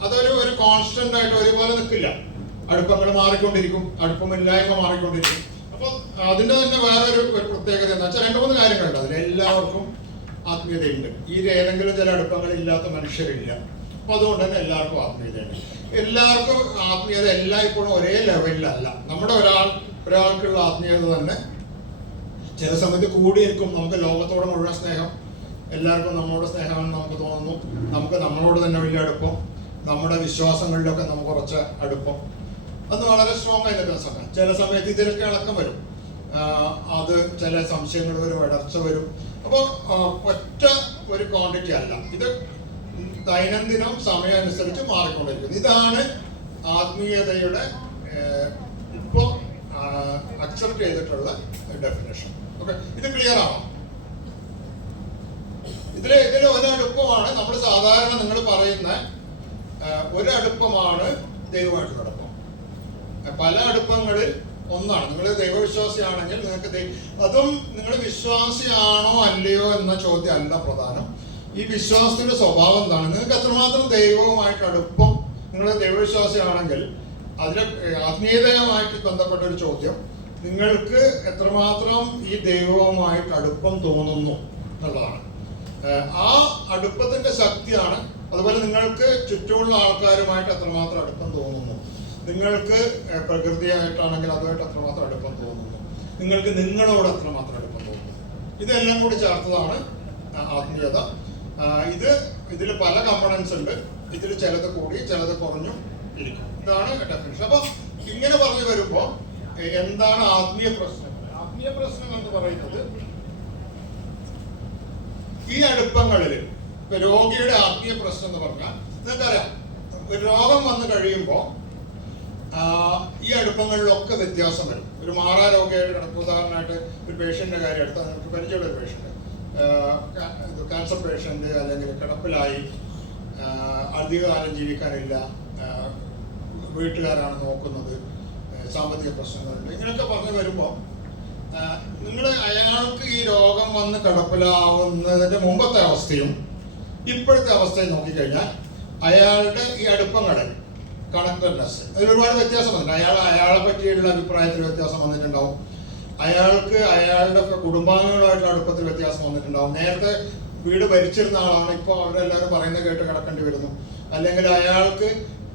അതൊരു കോൺസ്റ്റന്റ് ആയിട്ട് ഒരുപോലെ നിൽക്കില്ല. അടുപ്പങ്ങൾ മാറിക്കൊണ്ടിരിക്കും, അടുപ്പമില്ലായ്മ മാറിക്കൊണ്ടിരിക്കും. അപ്പൊ അതിന്റെ തന്നെ വേറൊരു പ്രത്യേകത എന്ന് വെച്ചാൽ 2-3 കാര്യങ്ങളുണ്ട്. അതിൽ എല്ലാവർക്കും ആത്മീയതയുണ്ട്. ഈ ഏതെങ്കിലും ചില അടുപ്പങ്ങൾ ഇല്ലാത്ത മനുഷ്യരില്ല. അപ്പൊ അതുകൊണ്ട് തന്നെ എല്ലാവർക്കും ആത്മീയതയുണ്ട്. എല്ലാവർക്കും ആത്മീയത എല്ലായ്പ്പോഴും ഒരേ ലെവലിലല്ല. നമ്മുടെ ഒരാൾക്കുള്ള ആത്മീയത തന്നെ ചില സമയത്ത് കൂടിയിരിക്കും. നമുക്ക് ലോകത്തോട് മുഴുവൻ സ്നേഹം, എല്ലാവർക്കും നമ്മളോട് സ്നേഹമാണെന്ന് നമുക്ക് തോന്നുന്നു. നമുക്ക് നമ്മളോട് തന്നെ വലിയ അടുപ്പം, നമ്മുടെ വിശ്വാസങ്ങളിലൊക്കെ നമുക്ക് കുറച്ച അടുപ്പം, അത് വളരെ സ്ട്രോങ് ആയി നിൽക്കുന്ന സമയം. ചില സമയത്ത് ഇതിലൊക്കെ ഇളക്കം വരും, അത് ചില സംശയങ്ങൾ വരും, ഇടർച്ച വരും. അപ്പോൾ ഒറ്റ ഒരു ക്വാണ്ടിറ്റി അല്ല, ഇത് ദൈനംദിനം സമയം അനുസരിച്ച് മാറിക്കൊണ്ടിരിക്കുന്നു. ഇതാണ് ആത്മീയതയുടെ ഇപ്പോൾ അക്സെപ്റ്റ് ചെയ്തിട്ടുള്ള ഡെഫിനേഷൻ. ഓക്കെ, ഇത് ക്ലിയർ ആണോ? ഇതില് ഒരടുപ്പമാണ് നമ്മൾ സാധാരണ നിങ്ങൾ പറയുന്ന ഒരടുപ്പമാണ് ദൈവമായിട്ടുള്ള അടുപ്പം. പല അടുപ്പങ്ങളിൽ ഒന്നാണ്. നിങ്ങൾ ദൈവവിശ്വാസിയാണെങ്കിൽ നിങ്ങൾക്ക് അതും നിങ്ങൾ വിശ്വാസിയാണോ അല്ലയോ എന്ന ചോദ്യം അല്ല പ്രധാനം. ഈ വിശ്വാസത്തിന്റെ സ്വഭാവം എന്താണ്? നിങ്ങൾക്ക് എത്രമാത്രം ദൈവവുമായിട്ട് അടുപ്പം, നിങ്ങൾ ദൈവവിശ്വാസിയാണെങ്കിൽ അതിൽ ആത്മീയതയുമായിട്ട് ബന്ധപ്പെട്ട ഒരു ചോദ്യം, നിങ്ങൾക്ക് എത്രമാത്രം ഈ ദൈവവുമായിട്ട് അടുപ്പം തോന്നുന്നു എന്നുള്ളതാണ്. ആ അടുപ്പത്തിന്റെ ശക്തിയാണ്. അതുപോലെ നിങ്ങൾക്ക് ചുറ്റുമുള്ള ആൾക്കാരുമായിട്ട് എത്രമാത്രം അടുപ്പം തോന്നുന്നു, നിങ്ങൾക്ക് പ്രകൃതിയായിട്ടാണെങ്കിൽ അതുമായിട്ട് എത്രമാത്രം അടുപ്പം തോന്നുന്നു, നിങ്ങൾക്ക് നിങ്ങളോട് എത്രമാത്രം അടുപ്പം തോന്നുന്നു, ഇതെല്ലാം കൂടി ചേർത്തതാണ് ആത്മീയത. ഇതിൽ പല കമ്പണൻസ് ഉണ്ട്. ഇതിൽ ചിലത് കൂടി ചിലത് കുറഞ്ഞു ഇരിക്കും. ഇതാണ് ഡെഫിനിഷൻ. അപ്പൊ ഇങ്ങനെ പറഞ്ഞു വരുമ്പോൾ എന്താണ് ആത്മീയ പ്രശ്നം? ആത്മീയ പ്രശ്നം എന്ന് പറയുന്നത് ഈ അടുപ്പങ്ങളിൽ രോഗിയുടെ ആത്മീയ പ്രശ്നം എന്ന് പറഞ്ഞാൽ നിങ്ങൾക്കറിയാം, ഒരു രോഗം വന്നു കഴിയുമ്പോൾ ഈ അടുപ്പങ്ങളിലൊക്കെ വ്യത്യാസം വരും. ഒരു മാറാ രോഗിയായിട്ട് കിടക്കും. ഉദാഹരണമായിട്ട് ഒരു പേഷ്യൻ്റെ കാര്യം എടുത്താൽ നമുക്ക് പരിചയമുള്ള ഒരു പേഷ്യൻ്റ്, ക്യാൻസർ പേഷ്യൻ്റ്, അല്ലെങ്കിൽ കിടപ്പിലായി, അധികകാലം ജീവിക്കാനില്ല, വീട്ടുകാരാണ് നോക്കുന്നത്, സാമ്പത്തിക പ്രശ്നങ്ങളുണ്ട്, ഇങ്ങനെയൊക്കെ പറഞ്ഞു വരുമ്പോൾ നിങ്ങൾ അയാൾക്ക് ഈ രോഗം വന്ന് കിടപ്പിലാവുന്നതിൻ്റെ മുമ്പത്തെ അവസ്ഥയും ഇപ്പോഴത്തെ അവസ്ഥയും നോക്കിക്കഴിഞ്ഞാൽ അയാളുടെ ഈ അടുപ്പങ്ങളിൽ കണക്റ്റഡ്നെസ് അതിൽ ഒരുപാട് വ്യത്യാസം വന്നിട്ടുണ്ട്. അയാളെ പറ്റിയുള്ള അഭിപ്രായത്തിൽ വ്യത്യാസം വന്നിട്ടുണ്ടാവും. അയാൾക്ക് അയാളുടെ കുടുംബാംഗങ്ങളുമായിട്ടുള്ള അടുപ്പത്തിൽ വ്യത്യാസം വന്നിട്ടുണ്ടാവും. നേരത്തെ വീട് ഭരിച്ചിരുന്ന ആളാണ്, ഇപ്പോൾ അവരെല്ലാവരും പറയുന്നത് കേട്ട് കിടക്കേണ്ടി വരുന്നു. അല്ലെങ്കിൽ അയാൾക്ക്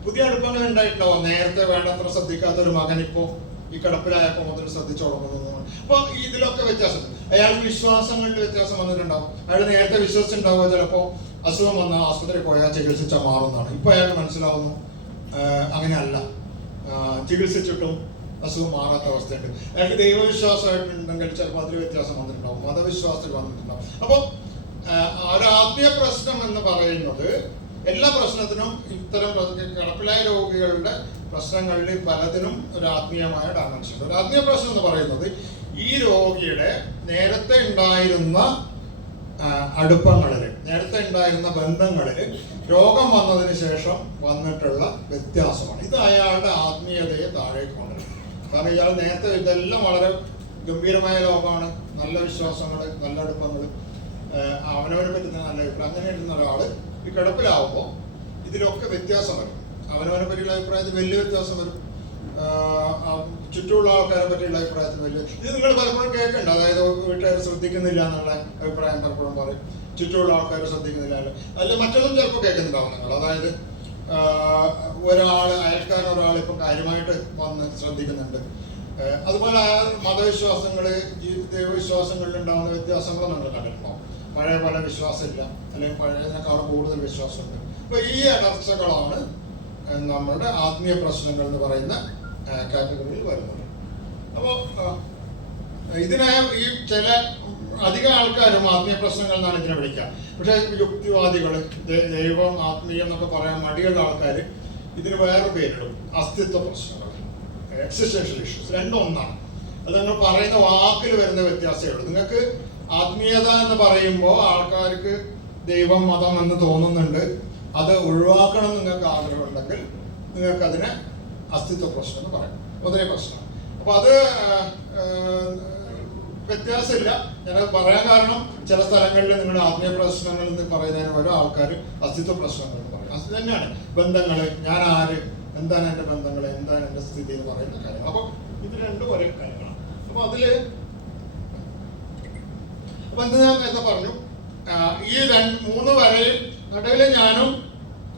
പുതിയ അടുപ്പങ്ങൾ ഉണ്ടായിട്ടുണ്ടാവും. നേരത്തെ വേണ്ടത്ര ശ്രദ്ധിക്കാത്തൊരു മകൻ ഇപ്പോൾ ഈ കിടപ്പിലായപ്പോൾ മുതൽ ശ്രദ്ധിച്ചു തുടങ്ങുന്നു. അപ്പോൾ ഇതിലൊക്കെ വ്യത്യാസം. അയാൾക്ക് വിശ്വാസങ്ങളിൽ വ്യത്യാസം വന്നിട്ടുണ്ടാവും. അയാൾ നേരത്തെ വിശ്വസിച്ചിട്ടുണ്ടാവുക ചിലപ്പോൾ അസുഖം വന്ന ആശുപത്രിയിൽ പോയാൽ ചികിത്സിച്ചാൽ മാറുന്നതാണ്. ഇപ്പോൾ അയാൾക്ക് മനസ്സിലാവുന്നു അങ്ങനെയല്ല, ചികിത്സിച്ചിട്ടും അസുഖം മാറാത്ത അവസ്ഥയുണ്ട്. അയാൾക്ക് ദൈവവിശ്വാസമായിട്ടുണ്ടെങ്കിൽ ചിലപ്പോൾ അതിൽ വ്യത്യാസം വന്നിട്ടുണ്ടാവും, മതവിശ്വാസത്തിൽ വന്നിട്ടുണ്ടാവും. അപ്പോൾ ഒരു ആത്മീയ പ്രശ്നം എന്ന് പറയുന്നത് എല്ലാ പ്രശ്നത്തിനും, ഇത്തരം കിടപ്പിലായ രോഗികളുടെ പ്രശ്നങ്ങളിൽ പലതിനും ഒരു ആത്മീയമായ ഡയമെൻഷൻ ഉണ്ട്. ഒരു ആത്മീയ പ്രശ്നം എന്ന് പറയുന്നത് ഈ രോഗിയുടെ നേരത്തെ ഉണ്ടായിരുന്ന അടുപ്പങ്ങളിൽ, നേരത്തെ ഉണ്ടായിരുന്ന ബന്ധങ്ങളിൽ രോഗം വന്നതിന് ശേഷം വന്നിട്ടുള്ള വ്യത്യാസമാണ്. ഇത് അയാളുടെ ആത്മീയതയെ താഴേക്ക് കൊണ്ടുവരും. കാരണം ഇയാൾ നേരത്തെ ഇതെല്ലാം വളരെ ഗംഭീരമായ ലോകമാണ്, നല്ല വിശ്വാസങ്ങൾ, നല്ല അടുപ്പങ്ങൾ, അവനവനെ പറ്റുന്ന നല്ല അഭിപ്രായം, അങ്ങനെ ഇടുന്ന ഒരാൾ ഈ കിടപ്പിലാവുമ്പോൾ ഇതിലൊക്കെ വ്യത്യാസം വരും. അവനവനെ പറ്റിയുള്ള അഭിപ്രായത്തിൽ വലിയ വ്യത്യാസം വരും. ചുറ്റുമുള്ള ആൾക്കാരെ പറ്റിയുള്ള അഭിപ്രായത്തിൽ വലിയ, ഇത് നിങ്ങൾ പലപ്പോഴും കേൾക്കുന്നുണ്ട്. അതായത് വീട്ടുകാർ ശ്രദ്ധിക്കുന്നില്ല എന്നുള്ള അഭിപ്രായം പലപ്പോഴും പറയും. ചുറ്റുമുള്ള ആൾക്കാർ ശ്രദ്ധിക്കുന്നില്ല, അല്ല മറ്റൊന്നും ചിലപ്പോൾ കേൾക്കുന്നുണ്ടാവും നിങ്ങൾ. അതായത് അയൽക്കാരൻ ഒരാൾ ഇപ്പം കാര്യമായിട്ട് വന്ന് ശ്രദ്ധിക്കുന്നുണ്ട്. അതുപോലെ മതവിശ്വാസങ്ങൾ, ദൈവവിശ്വാസങ്ങളിൽ ഉണ്ടാകുന്ന വ്യത്യാസങ്ങളും നമ്മൾ കണ്ടിട്ടുണ്ടാവും. പഴയ പോലെ വിശ്വാസമില്ല, അല്ലെങ്കിൽ പഴയതിനേക്കാളും കൂടുതൽ വിശ്വാസമുണ്ട്. അപ്പോൾ ഈ അടർച്ചകളാണ് നമ്മളുടെ ആത്മീയ പ്രശ്നങ്ങൾ എന്ന് പറയുന്ന കാറ്റഗറിയിൽ വരുന്നത്. അപ്പോൾ ഇതിനെ ഈ ചില അധികം ആൾക്കാരും ആത്മീയ പ്രശ്നങ്ങൾ എന്നാണ് ഇതിനെ വിളിക്കുക. പക്ഷേ യുക്തിവാദികൾ, ദൈവം, ആത്മീയം എന്നൊക്കെ പറയാൻ മടിയുള്ള ആൾക്കാർ ഇതിന് വേറെ പേരിടും, അസ്തിത്വ പ്രശ്നങ്ങൾ, എക്സിസ്റ്റൻഷ്യൽ ഇഷ്യൂസ്. രണ്ടും ഒന്നാണ്. അത് നിങ്ങൾ പറയുന്ന വാക്കിൽ വരുന്ന വ്യത്യാസമേ ഉള്ളൂ. നിങ്ങൾക്ക് ആത്മീയത എന്ന് പറയുമ്പോൾ ആൾക്കാർക്ക് ദൈവം, മതം എന്ന് തോന്നുന്നുണ്ട്. അത് ഒഴിവാക്കണം നിങ്ങൾക്ക് ആഗ്രഹമുണ്ടെങ്കിൽ നിങ്ങൾക്കതിനെ അസ്തിത്വ പ്രശ്നം എന്ന് പറയാം, പൊതുവെ പ്രശ്നം. അപ്പോൾ അത് വ്യത്യാസമില്ല. ഞാനത് പറയാൻ കാരണം ചില സ്ഥലങ്ങളിൽ നിങ്ങളുടെ ആത്മീയ പ്രശ്നങ്ങൾ എന്ന് പറയുന്നതിന് ഓരോ ആൾക്കാർ അസ്തിത്വ പ്രശ്നങ്ങൾ എന്ന് പറയും. അത് തന്നെയാണ് ബന്ധങ്ങൾ, ഞാൻ ആര്, എന്താണ് എൻ്റെ ബന്ധങ്ങൾ, എന്താണ് എൻ്റെ സ്ഥിതി എന്ന് പറയുന്ന കാര്യങ്ങൾ. അപ്പോൾ ഇത് രണ്ടും ഒരേ കാര്യങ്ങളാണ്. അപ്പോൾ എന്ത് ഞാൻ നേരത്തെ പറഞ്ഞു, ഈ മൂന്ന് വരയിൽ നടുവിൽ ഞാനും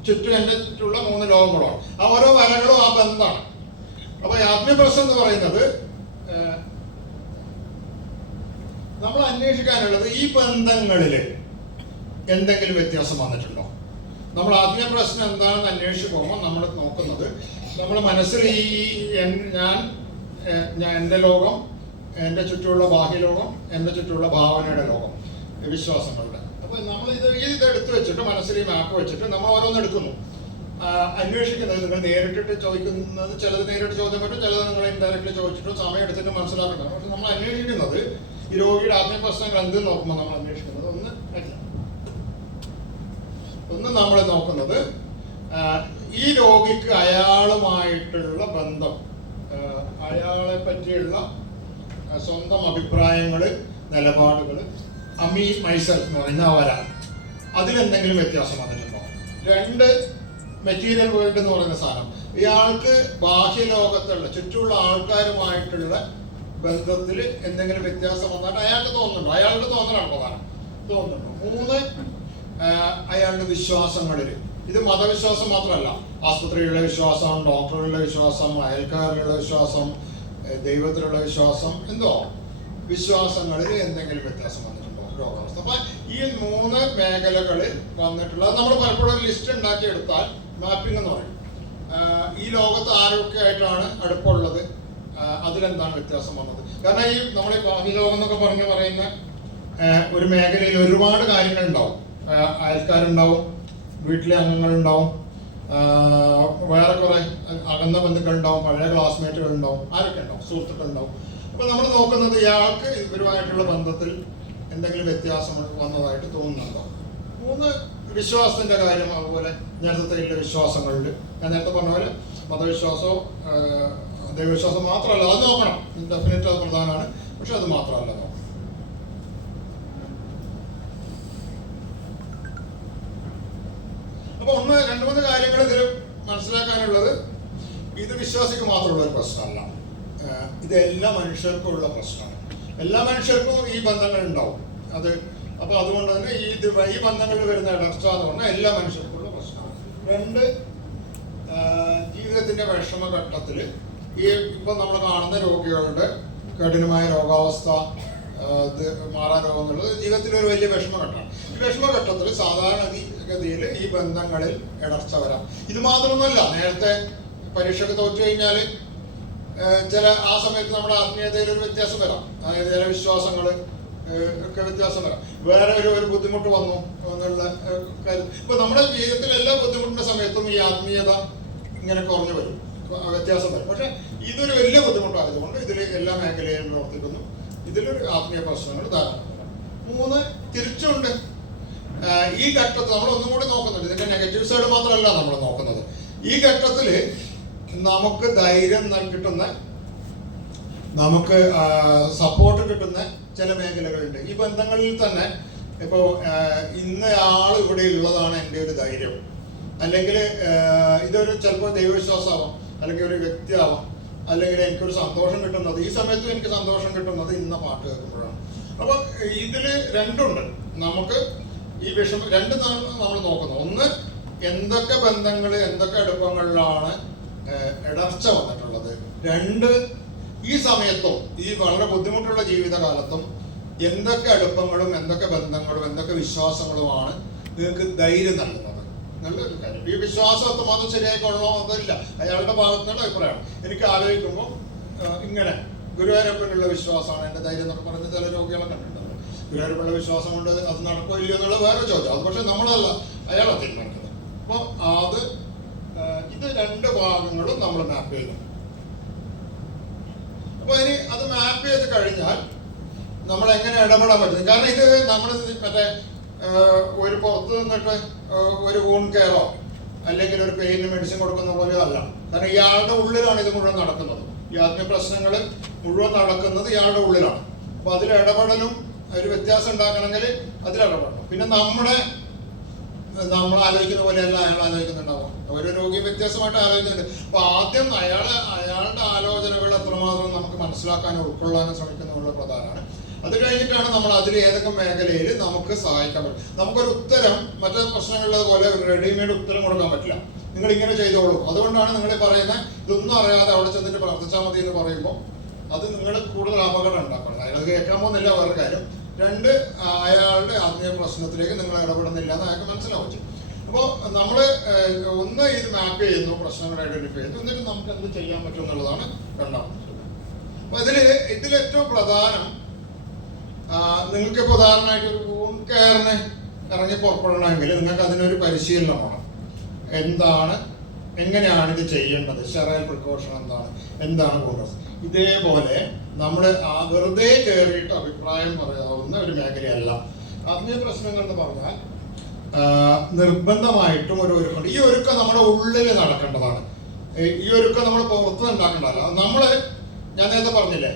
ചുറ്റും എൻ്റെ ചുറ്റുള്ള മൂന്ന് ലോകങ്ങളാണ്. ആ ഓരോ വരകളും ആ ബന്ധമാണ്. അപ്പോൾ ആത്മീയ പ്രശ്നം എന്ന് പറയുന്നത് നമ്മൾ അന്വേഷിക്കാനുള്ളത് ഈ ബന്ധങ്ങളിൽ എന്തെങ്കിലും വ്യത്യാസം വന്നിട്ടുണ്ടോ. നമ്മൾ ആത്മീയ പ്രശ്നം എന്താണെന്ന് അന്വേഷിച്ച് പോകുമ്പോൾ നമ്മൾ നോക്കുന്നത്, നമ്മുടെ മനസ്സിൽ ഞാൻ എൻ്റെ ലോകം, എൻ്റെ ചുറ്റുമുള്ള ബാഹ്യലോകം, എൻ്റെ ചുറ്റുമുള്ള ഭാവനയുടെ ലോകം, വിശ്വാസങ്ങളുടെ. അപ്പോൾ നമ്മൾ ഇത് എടുത്തു വെച്ചിട്ട് മനസ്സിൽ ഈ മാപ്പ് വെച്ചിട്ട് നമ്മൾ ഓരോന്ന് എടുക്കുന്നു. അന്വേഷിക്കുന്നത് നിങ്ങൾ നേരിട്ടിട്ട് ചോദിക്കുന്നത്, ചിലത് നേരിട്ട് ചോദ്യം പറ്റും, ചിലത് നിങ്ങൾ ഇൻഡയറക്റ്റ്ലി ചോദിച്ചിട്ടും സമയം എടുത്തിട്ട് മനസ്സിലാക്കണം. പക്ഷെ നമ്മൾ അന്വേഷിക്കുന്നത് ഈ രോഗിയുടെ ആത്മീയ പ്രശ്നങ്ങൾ എന്തെന്ന് നോക്കുമ്പോൾ നമ്മൾ അന്വേഷിക്കുന്നത് ഒന്ന് നമ്മൾ നോക്കുന്നത് ഈ രോഗിക്ക് അയാളുമായിട്ടുള്ള ബന്ധം, അയാളെ പറ്റിയുള്ള സ്വന്തം അഭിപ്രായങ്ങൾ, നിലപാടുകൾ, അമീ മൈസെൽഫ് എന്ന് പറയുന്ന അവരാണ്, അതിലെന്തെങ്കിലും വ്യത്യാസം വന്നിട്ടുണ്ടോ. രണ്ട്, മെറ്റീരിയൽ വേൾഡ് എന്ന് പറയുന്ന സാധനം, ഇയാൾക്ക് ബാഹ്യലോകത്തുള്ള ചുറ്റുമുള്ള ആൾക്കാരുമായിട്ടുള്ള ബന്ധത്തിൽ എന്തെങ്കിലും വ്യത്യാസം വന്നാൽ അയാൾക്ക് തോന്നുന്നുണ്ടോ? അയാളുടെ തോന്നലാണ് പ്രധാനം. തോന്നുന്നുണ്ടോ? 3, അയാളുടെ വിശ്വാസങ്ങളിൽ. ഇത് മതവിശ്വാസം മാത്രമല്ല, ആസ്പത്രിയിലുള്ള വിശ്വാസം, ഡോക്ടറുടെ വിശ്വാസം, അയൽക്കാരിലുള്ള വിശ്വാസം, ദൈവത്തിലുള്ള വിശ്വാസം, എന്തോ വിശ്വാസങ്ങളിൽ എന്തെങ്കിലും വ്യത്യാസം വന്നിട്ടുണ്ടോ രോഗാവസ്ഥ. അപ്പൊ ഈ 3 മേഖലകളിൽ വന്നിട്ടുള്ള നമ്മൾ പലപ്പോഴും ഒരു ലിസ്റ്റ് ഉണ്ടാക്കിയെടുത്താൽ മാപ്പിംഗ് എന്ന് പറയും. ഈ ലോകത്ത് ആരൊക്കെയായിട്ടാണ് അടുപ്പമുള്ളത്, അതിലെന്താണ് വ്യത്യാസം വന്നത്. കാരണം ഈ നമ്മളെ ബാഹ്യലോകം എന്നൊക്കെ പറയുന്ന ഒരു മേഖലയിൽ ഒരുപാട് കാര്യങ്ങൾ ഉണ്ടാവും. അയൽക്കാരുണ്ടാവും, വീട്ടിലെ അംഗങ്ങളുണ്ടാവും, വേറെ കുറെ അകന്ന ബന്ധുക്കളുണ്ടാവും, പഴയ ക്ലാസ്മേറ്റുകൾ ഉണ്ടാവും, ആരൊക്കെ ഉണ്ടാവും, സുഹൃത്തുക്കൾ ഉണ്ടാവും. അപ്പൊ നമ്മൾ നോക്കുന്നത് ഇയാൾക്ക് ഇവരുമായിട്ടുള്ള ബന്ധത്തിൽ എന്തെങ്കിലും വ്യത്യാസം വന്നതായിട്ട് തോന്നുന്നുണ്ടോ. 3 വിശ്വാസത്തിന്റെ കാര്യം. അതുപോലെ നേരത്തെ വിശ്വാസങ്ങളിൽ ഞാൻ നേരത്തെ പറഞ്ഞ പോലെ മതവിശ്വാസമോ ദൈവവിശ്വാസം മാത്രമല്ല, അത് നോക്കണം, ഡെഫിനറ്റ് അത് പ്രധാനമാണ്. പക്ഷെ അത് മാത്രമല്ല നോക്കണം. അപ്പൊ 2-3 കാര്യങ്ങൾ ഇതിൽ മനസ്സിലാക്കാനുള്ളത്, ഇത് വിശ്വാസിക്ക് മാത്രമുള്ള ഒരു പ്രശ്നമല്ല, ഇത് എല്ലാ മനുഷ്യർക്കും ഉള്ള പ്രശ്നമാണ്. എല്ലാ മനുഷ്യർക്കും ഈ ബന്ധങ്ങൾ ഉണ്ടാവും. അപ്പൊ അതുകൊണ്ട് തന്നെ ഈ ബന്ധങ്ങളിൽ വരുന്ന ഇടർച്ച എന്ന് പറഞ്ഞാൽ എല്ലാ മനുഷ്യർക്കും ഉള്ള പ്രശ്നമാണ്. 2, ജീവിതത്തിന്റെ വിഷമഘട്ടത്തിൽ ഇപ്പൊ നമ്മൾ കാണുന്ന രോഗികളുടെ കഠിനമായ രോഗാവസ്ഥ, മാറാൻ എന്നുള്ളത് ജീവിതത്തിലെ ഒരു വലിയ വിഷമഘട്ടമാണ്. ഈ വിഷമഘട്ടത്തിൽ സാധാരണഗതിയിൽ ഈ ബന്ധങ്ങളിൽ ഇടർച്ച വരാം. ഇത് മാത്രമൊന്നുമല്ല, നേരത്തെ പരീക്ഷയ്ക്ക് തോറ്റു കഴിഞ്ഞാൽ ആ സമയത്ത് നമ്മുടെ ആത്മീയതയിൽ ഒരു വ്യത്യാസം വരാം. അതായത് ചില വിശ്വാസങ്ങൾ ഒക്കെ വ്യത്യാസം വരാം. വേറെ ഒരു ബുദ്ധിമുട്ട് വന്നു എന്നുള്ള കാര്യം. ഇപ്പൊ നമ്മുടെ ജീവിതത്തിൽ എല്ലാ ബുദ്ധിമുട്ടിന്റെ സമയത്തും ഈ ആത്മീയത ഇങ്ങനെ കുറഞ്ഞു വരും, വ്യത്യാസം വരും. പക്ഷെ ഇതൊരു വലിയ ബുദ്ധിമുട്ടായതുകൊണ്ട് ഇതിൽ എല്ലാ മേഖലയിലും പ്രവർത്തിക്കുന്നു. ഇതിലൊരു ആത്മീയ പ്രശ്നങ്ങൾ ധാരാളം. 3, തിരിച്ചുണ്ട്. ഈ ഘട്ടത്തിൽ നമ്മൾ ഒന്നും കൂടി നോക്കുന്നുണ്ട്. ഇതിന്റെ നെഗറ്റീവ് സൈഡ് മാത്രമല്ല നമ്മൾ നോക്കുന്നത്. ഈ ഘട്ടത്തിൽ നമുക്ക് ധൈര്യം കിട്ടുന്ന, നമുക്ക് സപ്പോർട്ട് കിട്ടുന്ന ചില മേഖലകളുണ്ട്. ഈ ബന്ധങ്ങളിൽ തന്നെ ഇപ്പോ ഇന്ന ആൾ ഇവിടെ ഉള്ളതാണ് എൻ്റെ ഒരു ധൈര്യം, അല്ലെങ്കിൽ ഇതൊരു ചിലപ്പോൾ ദൈവവിശ്വാസമാവാം, അല്ലെങ്കിൽ ഒരു വ്യക്തിയാവാം, അല്ലെങ്കിൽ എനിക്കൊരു സന്തോഷം കിട്ടുന്നത്, ഈ സമയത്തും എനിക്ക് സന്തോഷം കിട്ടുന്നത് ഇന്ന പാട്ട് കേൾക്കുമ്പോഴാണ്. അപ്പൊ ഇതില് 2 ഉണ്ട്. നമുക്ക് ഈ വിഷമം 2 നമ്മൾ നോക്കുന്നത്. 1, എന്തൊക്കെ ബന്ധങ്ങൾ, എന്തൊക്കെ അടുപ്പങ്ങളിലാണ് ഇടർച്ച വന്നിട്ടുള്ളത്. 2, ഈ സമയത്തും ഈ വളരെ ബുദ്ധിമുട്ടുള്ള ജീവിതകാലത്തും എന്തൊക്കെ അടുപ്പങ്ങളും എന്തൊക്കെ ബന്ധങ്ങളും എന്തൊക്കെ വിശ്വാസങ്ങളുമാണ് നിങ്ങൾക്ക് ധൈര്യം നൽകുന്നത്. നല്ലൊരു കാര്യം. ഈ വിശ്വാസം അത്രമാത്രം ശരിയായിക്കൊള്ളണോ എന്നല്ല അയാളുടെ ഭാഗത്തുനിന്നുള്ള അഭിപ്രായമാണ്. എനിക്ക് ആലോചിക്കുമ്പോൾ ഇങ്ങനെ ഗുരുവായൂരപ്പനുള്ള വിശ്വാസമാണ് എൻ്റെ ധൈര്യം എന്നൊക്കെ പറഞ്ഞ് ചില രോഗികളെ കണ്ടിട്ടുണ്ട്. ഗുരുവായൂരപ്പുള്ള വിശ്വാസം കൊണ്ട് അത് നടക്കോ ഇല്ലയോ എന്നുള്ള വേറെ ചോദ്യം. അത് പക്ഷെ നമ്മളല്ല, അയാളെ തീരുമാനിക്കുന്നത്. അപ്പോൾ ഇത് 2 ഭാഗങ്ങളും നമ്മൾ മാപ്പ് ചെയ്തു. അപ്പൊ ഇനി അത് മാപ്പ് ചെയ്ത് കഴിഞ്ഞാൽ നമ്മൾ എങ്ങനെ ഇടപെടാൻ പറ്റും. കാരണം ഇത് നമ്മൾ മറ്റേ ഒരു പുറത്ത് നിന്നിട്ട് ഒരു വൂൺ കെയറോ അല്ലെങ്കിൽ ഒരു പെയിന് മെഡിസിൻ കൊടുക്കുന്ന പോലെ അല്ല. കാരണം ഇയാളുടെ ഉള്ളിലാണ് ഇത് മുഴുവൻ നടക്കുന്നത്. ഈ ആത്മീയ പ്രശ്നങ്ങൾ മുഴുവൻ നടക്കുന്നത് ഇയാളുടെ ഉള്ളിലാണ്. അപ്പൊ അതിൽ ഇടപെടലും ഒരു വ്യത്യാസം ഉണ്ടാക്കണമെങ്കിൽ അതിലിടപെടണം. പിന്നെ നമ്മൾ ആലോചിക്കുന്ന പോലെയല്ല അയാൾ ആലോചിക്കുന്നുണ്ടാവും. ഓരോ രോഗി വ്യത്യാസമായിട്ട് ആലോചിക്കുന്നുണ്ട്. അപ്പൊ ആദ്യം അയാളുടെ ആലോചനകൾ എത്രമാത്രം നമുക്ക് മനസ്സിലാക്കാനും ഉൾക്കൊള്ളാനും ശ്രമിക്കുന്നുള്ള പ്രധാനമാണ്. അത് കഴിഞ്ഞിട്ടാണ് നമ്മൾ അതിൽ ഏതൊക്കെ മേഖലയിൽ നമുക്ക് സഹായിക്കാൻ പറ്റും. നമുക്കൊരു ഉത്തരം മറ്റേ പ്രശ്നങ്ങളിലെ പോലെ ഒരു റെഡിമെയ്ഡ് ഉത്തരം കൊടുക്കാൻ പറ്റില്ല. നിങ്ങൾ ഇങ്ങനെ ചെയ്തോളൂ. അതുകൊണ്ടാണ് നിങ്ങൾ പറയുന്നത് ഇതൊന്നും അറിയാതെ അവിടെ ചെന്നിട്ട് പ്രാർത്ഥിച്ചാൽ മതി എന്ന് പറയുമ്പോൾ അത് നിങ്ങൾ കൂടുതൽ അപകടം ഉണ്ടാക്കണം. അയാൾ കേൾക്കാൻ പോകുന്നില്ല വേറെ കാര്യം. 2, അയാളുടെ ആത്മീയ പ്രശ്നത്തിലേക്ക് നിങ്ങൾ ഇടപെടുന്നില്ല എന്ന് അയാൾക്ക് മനസ്സിലാവും. അപ്പോൾ നമ്മൾ 1 ഇത് മാപ്പ് ചെയ്യുന്നു, പ്രശ്നങ്ങൾ ഐഡന്റിഫൈ ചെയ്യുന്നു, എന്നിട്ട് നമുക്ക് എന്ത് ചെയ്യാൻ പറ്റും എന്നുള്ളതാണ് 2ാമത്തെ. അപ്പൊ ഇതിലേറ്റവും പ്രധാനം നിങ്ങൾക്ക് ഉദാഹരണമായിട്ട് ഒരു വൂൺ കെയറിന് ഇറങ്ങി പുറപ്പെടണമെങ്കിൽ നിങ്ങൾക്ക് അതിനൊരു പരിശീലനം വേണം. എങ്ങനെയാണ് ഇത് ചെയ്യേണ്ടത്, സ്റ്റെറൈൽ പ്രിക്കോഷൻ എന്താണ് കോൺഗ്രസ്. ഇതേപോലെ നമ്മൾ വെറുതെ കയറിയിട്ട് അഭിപ്രായം പറയാവുന്ന ഒരു മേഖലയല്ല ആത്മീയ പ്രശ്നങ്ങൾ എന്ന് പറഞ്ഞാൽ. നിർബന്ധമായിട്ടും ഒരു ഒരുക്കം. ഈ ഒരുക്കം നമ്മുടെ ഉള്ളിൽ നടക്കേണ്ടതാണ്. ഈ ഒരുക്കം നമ്മൾ പുറത്ത് ഉണ്ടാക്കേണ്ടതല്ല. ഞാൻ നേരത്തെ പറഞ്ഞില്ലേ,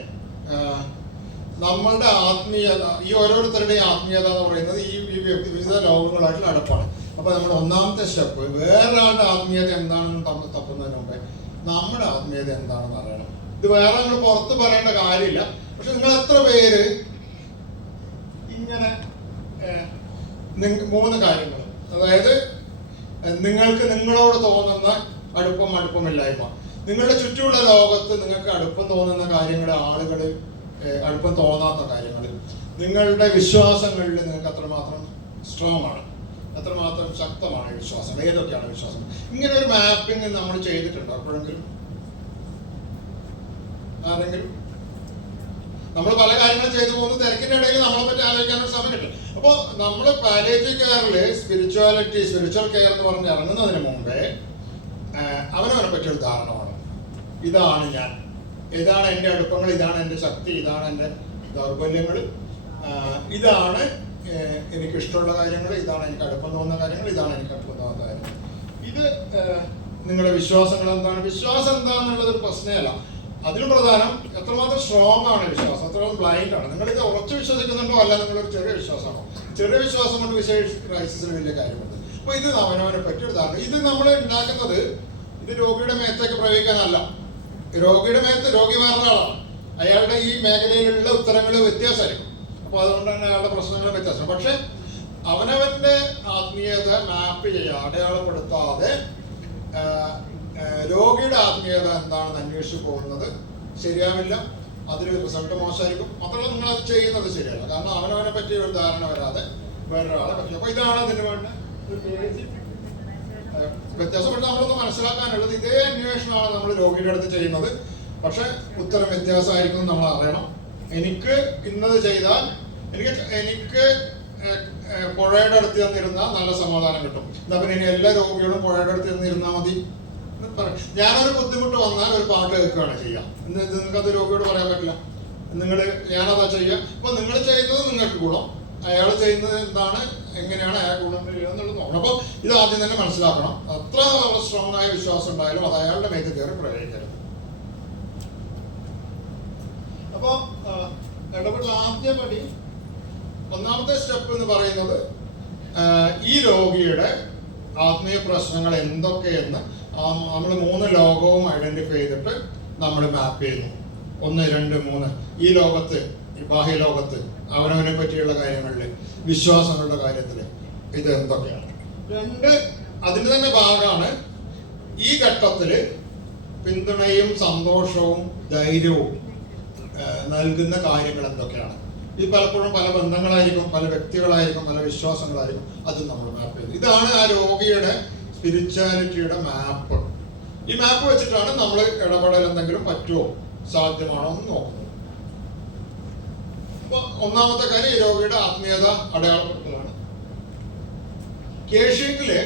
നമ്മളുടെ ആത്മീയത, ഈ ഓരോരുത്തരുടെയും ആത്മീയത എന്ന് പറയുന്നത് ഈ വിവിധ ലോകങ്ങളായിട്ടുള്ള അടുപ്പാണ്. അപ്പോൾ നമ്മൾ ഒന്നാമത്തെ സ്റ്റെപ്പ് വേറൊരാളുടെ ആത്മീയത എന്താണെന്ന് നമ്മൾ തപ്പുന്നതിന് മുമ്പേ നമ്മുടെ ആത്മീയത എന്താണെന്ന് അറിയണം. ഇത് വേറെ നമ്മൾ പുറത്ത് പറയേണ്ട കാര്യമില്ല. പക്ഷെ നിങ്ങൾ എത്ര പേര് ഇങ്ങനെ 3 കാര്യങ്ങൾ, അതായത് നിങ്ങൾക്ക് നിങ്ങളോട് തോന്നുന്ന അടുപ്പമില്ലായ്മ, നിങ്ങളുടെ ചുറ്റുമുള്ള ലോകത്ത് നിങ്ങൾക്ക് അടുപ്പം തോന്നുന്ന കാര്യങ്ങൾ, ആളുകൾ അടുപ്പം തോന്നാത്ത കാര്യങ്ങൾ, നിങ്ങളുടെ വിശ്വാസങ്ങളിൽ നിങ്ങൾക്ക് അത്രമാത്രം സ്ട്രോങ് ആണ്, എത്രമാത്രം ശക്തമാണ് വിശ്വാസം, ഏതൊക്കെയാണ് വിശ്വാസം, ഇങ്ങനെ ഒരു മാപ്പിംഗ് നമ്മൾ ചെയ്തിട്ടുണ്ടോ എപ്പോഴെങ്കിലും? ആരെങ്കിലും? നമ്മൾ പല കാര്യങ്ങളും ചെയ്തു പോകുന്ന തിരക്കിന്റെ ഇടയിൽ നമ്മളെ പറ്റി ആലോചിക്കാനൊരു സമയം കിട്ടും. അപ്പോൾ നമ്മൾ പാലിയേറ്റീവ് കെയറിൽ സ്പിരിച്വൽ കെയർ എന്ന് പറഞ്ഞ് ഇറങ്ങുന്നതിന് മുമ്പേ അവനവനെ പറ്റിയൊരു ധാരണ വേണം. ഇതാണ് ഞാൻ, ഇതാണ് എൻ്റെ അടുപ്പങ്ങൾ, ഇതാണ് എൻ്റെ ശക്തി, ഇതാണ് എൻ്റെ ദൗർബല്യങ്ങൾ, ഇതാണ് എനിക്കിഷ്ടമുള്ള കാര്യങ്ങൾ, ഇതാണ് എനിക്ക് അടുപ്പം തോന്നുന്ന കാര്യങ്ങൾ, ഇതാണ് എനിക്ക് അടുപ്പം തോന്നുന്ന കാര്യങ്ങൾ. ഇത് നിങ്ങളുടെ വിശ്വാസങ്ങൾ എന്താണ്? വിശ്വാസം എന്താണെന്നുള്ളതൊരു പ്രശ്നമല്ല. അതിലും പ്രധാനം എത്രമാത്രം സ്ട്രോങ് ആണ് വിശ്വാസം, എത്രമാത്രം ബ്ലൈൻഡ് ആണ്. നിങ്ങളിത് ഉറച്ചു വിശ്വസിക്കുന്നുണ്ടോ, അല്ല നിങ്ങളൊരു ചെറിയ വിശ്വാസമാണോ? ചെറിയ വിശ്വാസം കൊണ്ട് വിശേഷ ക്രൈസിസിന് വലിയ കാര്യമുണ്ട്. അപ്പോൾ ഇത് അവനവനെ പറ്റിയൊരു ധാരണ. ഇത് നമ്മൾ ഉണ്ടാക്കുന്നത് ഇത് രോഗിയുടെ മേത്തേക്ക് പ്രയോഗിക്കാനല്ല. രോഗിയുടെ മേത്ത് രോഗി വേറെ ആളാണ്, അയാളുടെ ഈ മേഖലയിലുള്ള ഉത്തരങ്ങൾ വ്യത്യാസമായിരിക്കും. അപ്പോൾ അതുകൊണ്ട് തന്നെ അയാളുടെ പ്രശ്നങ്ങൾ വ്യത്യാസം. പക്ഷെ അവനവന്റെ ആത്മീയത മാപ്പ് ചെയ്യുക, അടയാളപ്പെടുത്താതെ രോഗിയുടെ ആത്മീയത എന്താണെന്ന് അന്വേഷിച്ച് പോകുന്നത് ശരിയാവില്ല. അതിൽ റിസൾട്ട് മോശമായിരിക്കും. മാത്രമല്ല നിങ്ങളത് ചെയ്യുന്നത് ശരിയല്ല. കാരണം അവനവനെ പറ്റി ഒരു ധാരണ വരാതെ വേറൊരാളെ പറ്റി. അപ്പോൾ ഇതാണ് അതിന് വേണ്ട ഒരു ബേസിക് വ്യത്യാസപ്പെട്ട് നമ്മളൊന്ന് മനസ്സിലാക്കാനുള്ളത്. ഇതേ അന്വേഷണമാണ് നമ്മൾ രോഗിയുടെ അടുത്ത് ചെയ്യുന്നത്. പക്ഷെ ഉത്തരം വ്യത്യാസമായിരിക്കും നമ്മൾ അറിയണം. എനിക്ക് ഇന്നത് ചെയ്താൽ എനിക്ക് പുഴയുടെ അടുത്ത് ചെന്നിരുന്നാൽ നല്ല സമാധാനം കിട്ടും. എന്താ പിന്നെ ഇനി എല്ലാ രോഗികളും പുഴയുടെ അടുത്ത് ചെന്നിരുന്നാൽ മതി. ഞാനൊരു ബുദ്ധിമുട്ട് വന്നാൽ ഒരു പാട്ട് കേൾക്കുകയാണ് ചെയ്യുക. നിങ്ങൾക്കത് രോഗിയോട് പറയാൻ പറ്റില്ല. ഞാനതാ ചെയ്യുക. അപ്പൊ നിങ്ങൾ ചെയ്യുന്നത് നിങ്ങൾക്ക് ഗുണം, അയാൾ ചെയ്യുന്നത് എന്താണ്, എങ്ങനെയാണ് അയാൾ ഗുണം ചെയ്യുക എന്നുള്ളത് നോക്കണം. അപ്പൊ ഇത് ആദ്യം തന്നെ മനസ്സിലാക്കണം. അത്ര സ്ട്രോങ് ആയ വിശ്വാസം ഉണ്ടായാലും അത് അയാളുടെ മേത്ത് കയറി പ്രയോഗിക്കരുത്. അപ്പൊ ഇടപെട്ട ആദ്യപടി ഒന്നാമത്തെ സ്റ്റെപ്പ് എന്ന് പറയുന്നത് ഈ രോഗിയുടെ ആത്മീയ പ്രശ്നങ്ങൾ എന്തൊക്കെയെന്ന് നമ്മൾ 3 ലോകവും ഐഡന്റിഫൈ ചെയ്തിട്ട് നമ്മൾ മാപ്പ് ചെയ്യുന്നു. 1, 2, 3 ഈ ലോകത്ത്, ഈ ബാഹ്യ ലോകത്ത് അവനവനെ പറ്റിയുള്ള കാര്യങ്ങളിൽ, വിശ്വാസങ്ങളുടെ കാര്യത്തിൽ ഇത് എന്തൊക്കെയാണ്. 2 അതിൻ്റെ തന്നെ ഭാഗമാണ് ഈ ഘട്ടത്തിൽ പിന്തുണയും സന്തോഷവും ധൈര്യവും നൽകുന്ന കാര്യങ്ങൾ എന്തൊക്കെയാണ്. ഈ പലപ്പോഴും പല ബന്ധങ്ങളായിരിക്കും, പല വ്യക്തികളായിരിക്കും, പല വിശ്വാസങ്ങളായിരിക്കും. അതും നമ്മൾ മാപ്പ് ചെയ്തു. ഇതാണ് ആ രോഗിയുടെ സ്പിരിച്വാലിറ്റിയുടെ മാപ്പ്. ഈ മാപ്പ് വെച്ചിട്ടാണ് നമ്മൾ ഇടപെടൽ എന്തെങ്കിലും പറ്റുമോ, സാധ്യമാണോ എന്ന് നോക്കുന്നത്. അപ്പൊ ഒന്നാമത്തെ കാര്യം ഈ രോഗിയുടെ ആത്മീയത അടയാളപ്പെടുത്തലാണ്. കേഷീറ്റില്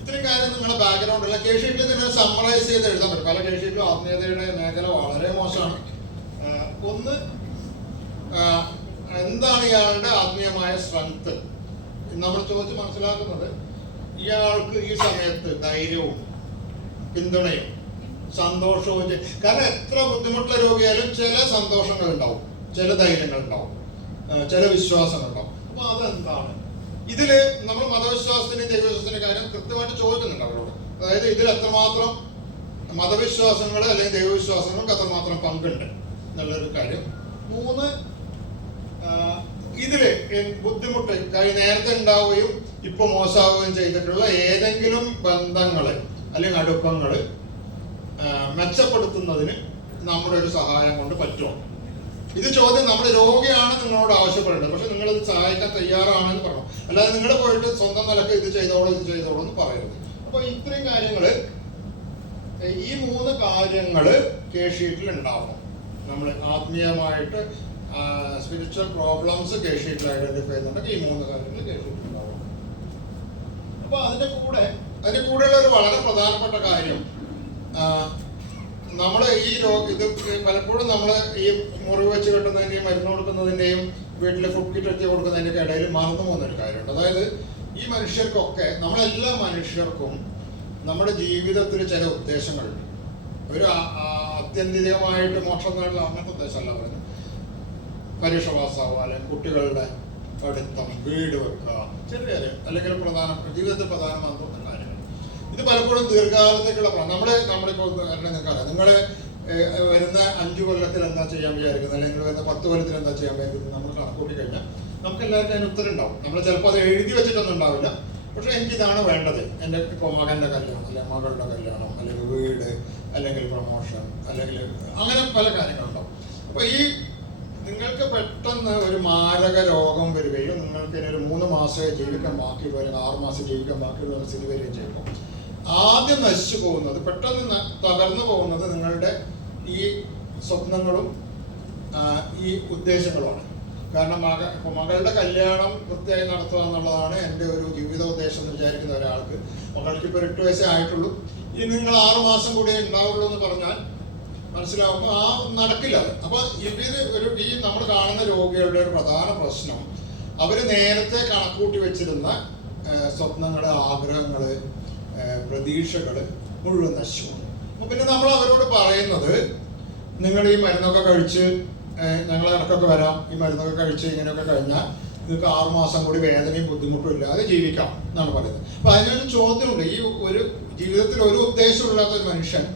ഇത്രയും കാര്യം നിങ്ങളുടെ ബാക്ക്ഗ്രൗണ്ട് അല്ല. കേഷീറ്റിൽ തന്നെ സമ്മറൈസ് ചെയ്ത് എഴുതാൻ പറ്റും. പല കേഷീറ്റിലും ആത്മീയതയുടെ മേഖല വളരെ മോശമാണ്. ഒന്ന്, എന്താണ് ഇയാളുടെ ആത്മീയമായ സ്ട്രെങ്ത്? നമ്മൾ ചോദിച്ച് മനസ്സിലാക്കുന്നത് ഇയാൾക്ക് ഈ സമയത്ത് ധൈര്യവും പിന്തുണയും സന്തോഷവും. കാരണം എത്ര ബുദ്ധിമുട്ടുള്ള രോഗിയായാലും ചില സന്തോഷങ്ങൾ ഉണ്ടാവും, ചില ധൈര്യങ്ങൾ ഉണ്ടാവും, ചില വിശ്വാസങ്ങൾ ഉണ്ടാവും. അപ്പൊ അതെന്താണ്? ഇതില് നമ്മൾ മതവിശ്വാസത്തിന്റെയും ദൈവവിശ്വാസത്തിന്റെയും കാര്യം കൃത്യമായിട്ട് ചോദിക്കുന്നുണ്ട് അവരോട്. അതായത് ഇതിൽ എത്രമാത്രം മതവിശ്വാസങ്ങൾ അല്ലെങ്കിൽ ദൈവവിശ്വാസങ്ങൾക്ക് എത്രമാത്രം പങ്കുണ്ട് എന്നുള്ളൊരു കാര്യം. 3, ഇതില് ബുദ്ധിമുട്ട് നേരത്തെ ഉണ്ടാവുകയും ഇപ്പൊ മോശമാവുകയും ചെയ്തിട്ടുള്ള ഏതെങ്കിലും ബന്ധങ്ങള് അല്ലെങ്കിൽ അടുപ്പങ്ങള് മെച്ചപ്പെടുത്തുന്നതിന് നമ്മുടെ ഒരു സഹായം കൊണ്ട് പറ്റുമോ? ഇത് ചോദ്യം നമ്മൾ രോഗിയാണ് നിങ്ങളോട് ആവശ്യപ്പെടേണ്ടത്. പക്ഷെ നിങ്ങൾ ഇത് സഹായിക്കാൻ തയ്യാറാണെന്ന് പറഞ്ഞു. അല്ലാതെ നിങ്ങൾ പോയിട്ട് സ്വന്തം നിലക്ക് ഇത് ചെയ്തോളൂ എന്ന് പറയരുത്. അപ്പൊ ഇത്രയും കാര്യങ്ങള്, ഈ 3 കാര്യങ്ങള് കേഷീറ്റിൽ ഉണ്ടാവണം. നമ്മൾ ആത്മീയമായിട്ട് സ്പിരിച്വൽ പ്രോബ്ലംസ് കേഷീറ്റിൽ ഐഡന്റിഫൈ ചെയ്യുന്നുണ്ടെങ്കിൽ ഈ 3 കാര്യങ്ങൾ കേഷീറ്റിൽ ഉണ്ടാവണം. അപ്പൊ അതിന്റെ കൂടെയുള്ള ഒരു വളരെ പ്രധാനപ്പെട്ട കാര്യം, നമ്മൾ ഈ ഇത് പലപ്പോഴും നമ്മൾ ഈ മുറിവ് വെച്ച് കെട്ടുന്നതിന്റെയും മരുന്ന് കൊടുക്കുന്നതിന്റെയും വീട്ടിൽ ഫുഡ് കിറ്റ് എത്തി കൊടുക്കുന്നതിന്റെ ഇടയിൽ മറന്നു പോകുന്നൊരു കാര്യമുണ്ട്. അതായത് ഈ മനുഷ്യർക്കൊക്കെ, നമ്മളെല്ലാ മനുഷ്യർക്കും നമ്മുടെ ജീവിതത്തിൽ ചില ഉദ്ദേശങ്ങളുണ്ട്. ഒരു ആത്യന്തികമായിട്ട് മോക്ഷം നേടുന്ന അങ്ങനത്തെ ഉദ്ദേശമല്ല പറയുന്നത്. പരീക്ഷ പാസ്സാവുക, അല്ലെങ്കിൽ കുട്ടികളുടെ പഠിത്തം, വീട് വെക്കുക, ചെറിയ അല്ലെങ്കിൽ ജീവിതത്തിൽ പ്രധാനമാകുന്ന കാര്യങ്ങൾ. ഇത് പലപ്പോഴും ദീർഘകാലത്തേക്കുള്ള നമ്മളിപ്പോൾ നിങ്ങൾക്കറിയാം, നിങ്ങൾ വരുന്ന 5 കൊല്ലത്തിൽ എന്താ ചെയ്യാൻ വിചാരിക്കുന്നത്, അല്ലെങ്കിൽ വരുന്ന 10 കൊല്ലത്തിൽ എന്താ ചെയ്യാൻ വിചാരിക്കുന്നത് നമ്മൾ കണക്കൂട്ടി കഴിഞ്ഞാൽ നമുക്ക് എല്ലാവർക്കും അതിന് ഉത്തരം ഉണ്ടാവും. നമ്മൾ ചിലപ്പോൾ അത് എഴുതി വെച്ചിട്ടൊന്നും ഉണ്ടാവില്ല, പക്ഷെ എനിക്കിതാണ് വേണ്ടത്. എൻ്റെ ഇപ്പോൾ മകൻ്റെ കല്യാണം, അല്ലെങ്കിൽ മകളുടെ കല്യാണം, അല്ലെങ്കിൽ വീട്, അല്ലെങ്കിൽ പ്രൊമോഷൻ, അല്ലെങ്കിൽ അങ്ങനെ പല കാര്യങ്ങളുണ്ടാവും. അപ്പോൾ ഈ നിങ്ങൾക്ക് പെട്ടെന്ന് ഒരു മാരക രോഗം വരികയും നിങ്ങൾക്ക് ഇനി ഒരു 3 മാസമേ ജീവിക്കാൻ ബാക്കിയുള്ളൂ, അല്ലെങ്കിൽ 6 മാസം ജീവിക്കാൻ ബാക്കിയുള്ള സ്ഥിതി വരികയും ചെയ്യുമ്പോൾ ആദ്യം നശിച്ചു പോകുന്നത്, പെട്ടെന്ന് തകർന്നു പോകുന്നത് നിങ്ങളുടെ ഈ സ്വപ്നങ്ങളും ഈ ഉദ്ദേശങ്ങളുമാണ്. കാരണം മകളുടെ കല്യാണം വൃത്തിയായി നടത്തുക എന്നുള്ളതാണ് എൻ്റെ ഒരു ജീവിതോദ്ദേശം എന്ന് വിചാരിക്കുന്ന ഒരാൾക്ക്. മകൾക്ക് ഇപ്പോൾ 8 വയസ്സേ ആയിട്ടുള്ളൂ. ഇനി നിങ്ങൾ 6 മാസം കൂടി ഉണ്ടാവുള്ളൂ എന്ന് പറഞ്ഞാൽ മനസ്സിലാവുമ്പോൾ നടക്കില്ല. അപ്പോൾ ഈ നമ്മൾ കാണുന്ന രോഗികളുടെ ഒരു പ്രധാന പ്രശ്നം, അവർ നേരത്തെ കണക്കൂട്ടി വെച്ചിരുന്ന സ്വപ്നങ്ങള്, ആഗ്രഹങ്ങള്, പ്രതീക്ഷകള് മുഴുവൻ നശിച്ചു. അപ്പോൾ പിന്നെ നമ്മൾ അവരോട് പറയുന്നത്, നിങ്ങൾ ഈ മരുന്നൊക്കെ കഴിച്ച് ഞങ്ങൾ ഇടയ്ക്കൊക്കെ വരാം, ഈ മരുന്നൊക്കെ കഴിച്ച് ഇങ്ങനെയൊക്കെ കഴിഞ്ഞാൽ നിങ്ങൾക്ക് 6 മാസം കൂടി വേദനയും ബുദ്ധിമുട്ടും ഇല്ലാതെ ജീവിക്കാം എന്നാണ് പറയുന്നത്. അപ്പൊ അതിനൊരു ചോദ്യമുണ്ട്, ഈ ഒരു ജീവിതത്തിൽ ഒരു ഉദ്ദേശമില്ലാത്ത ഒരു മനുഷ്യൻ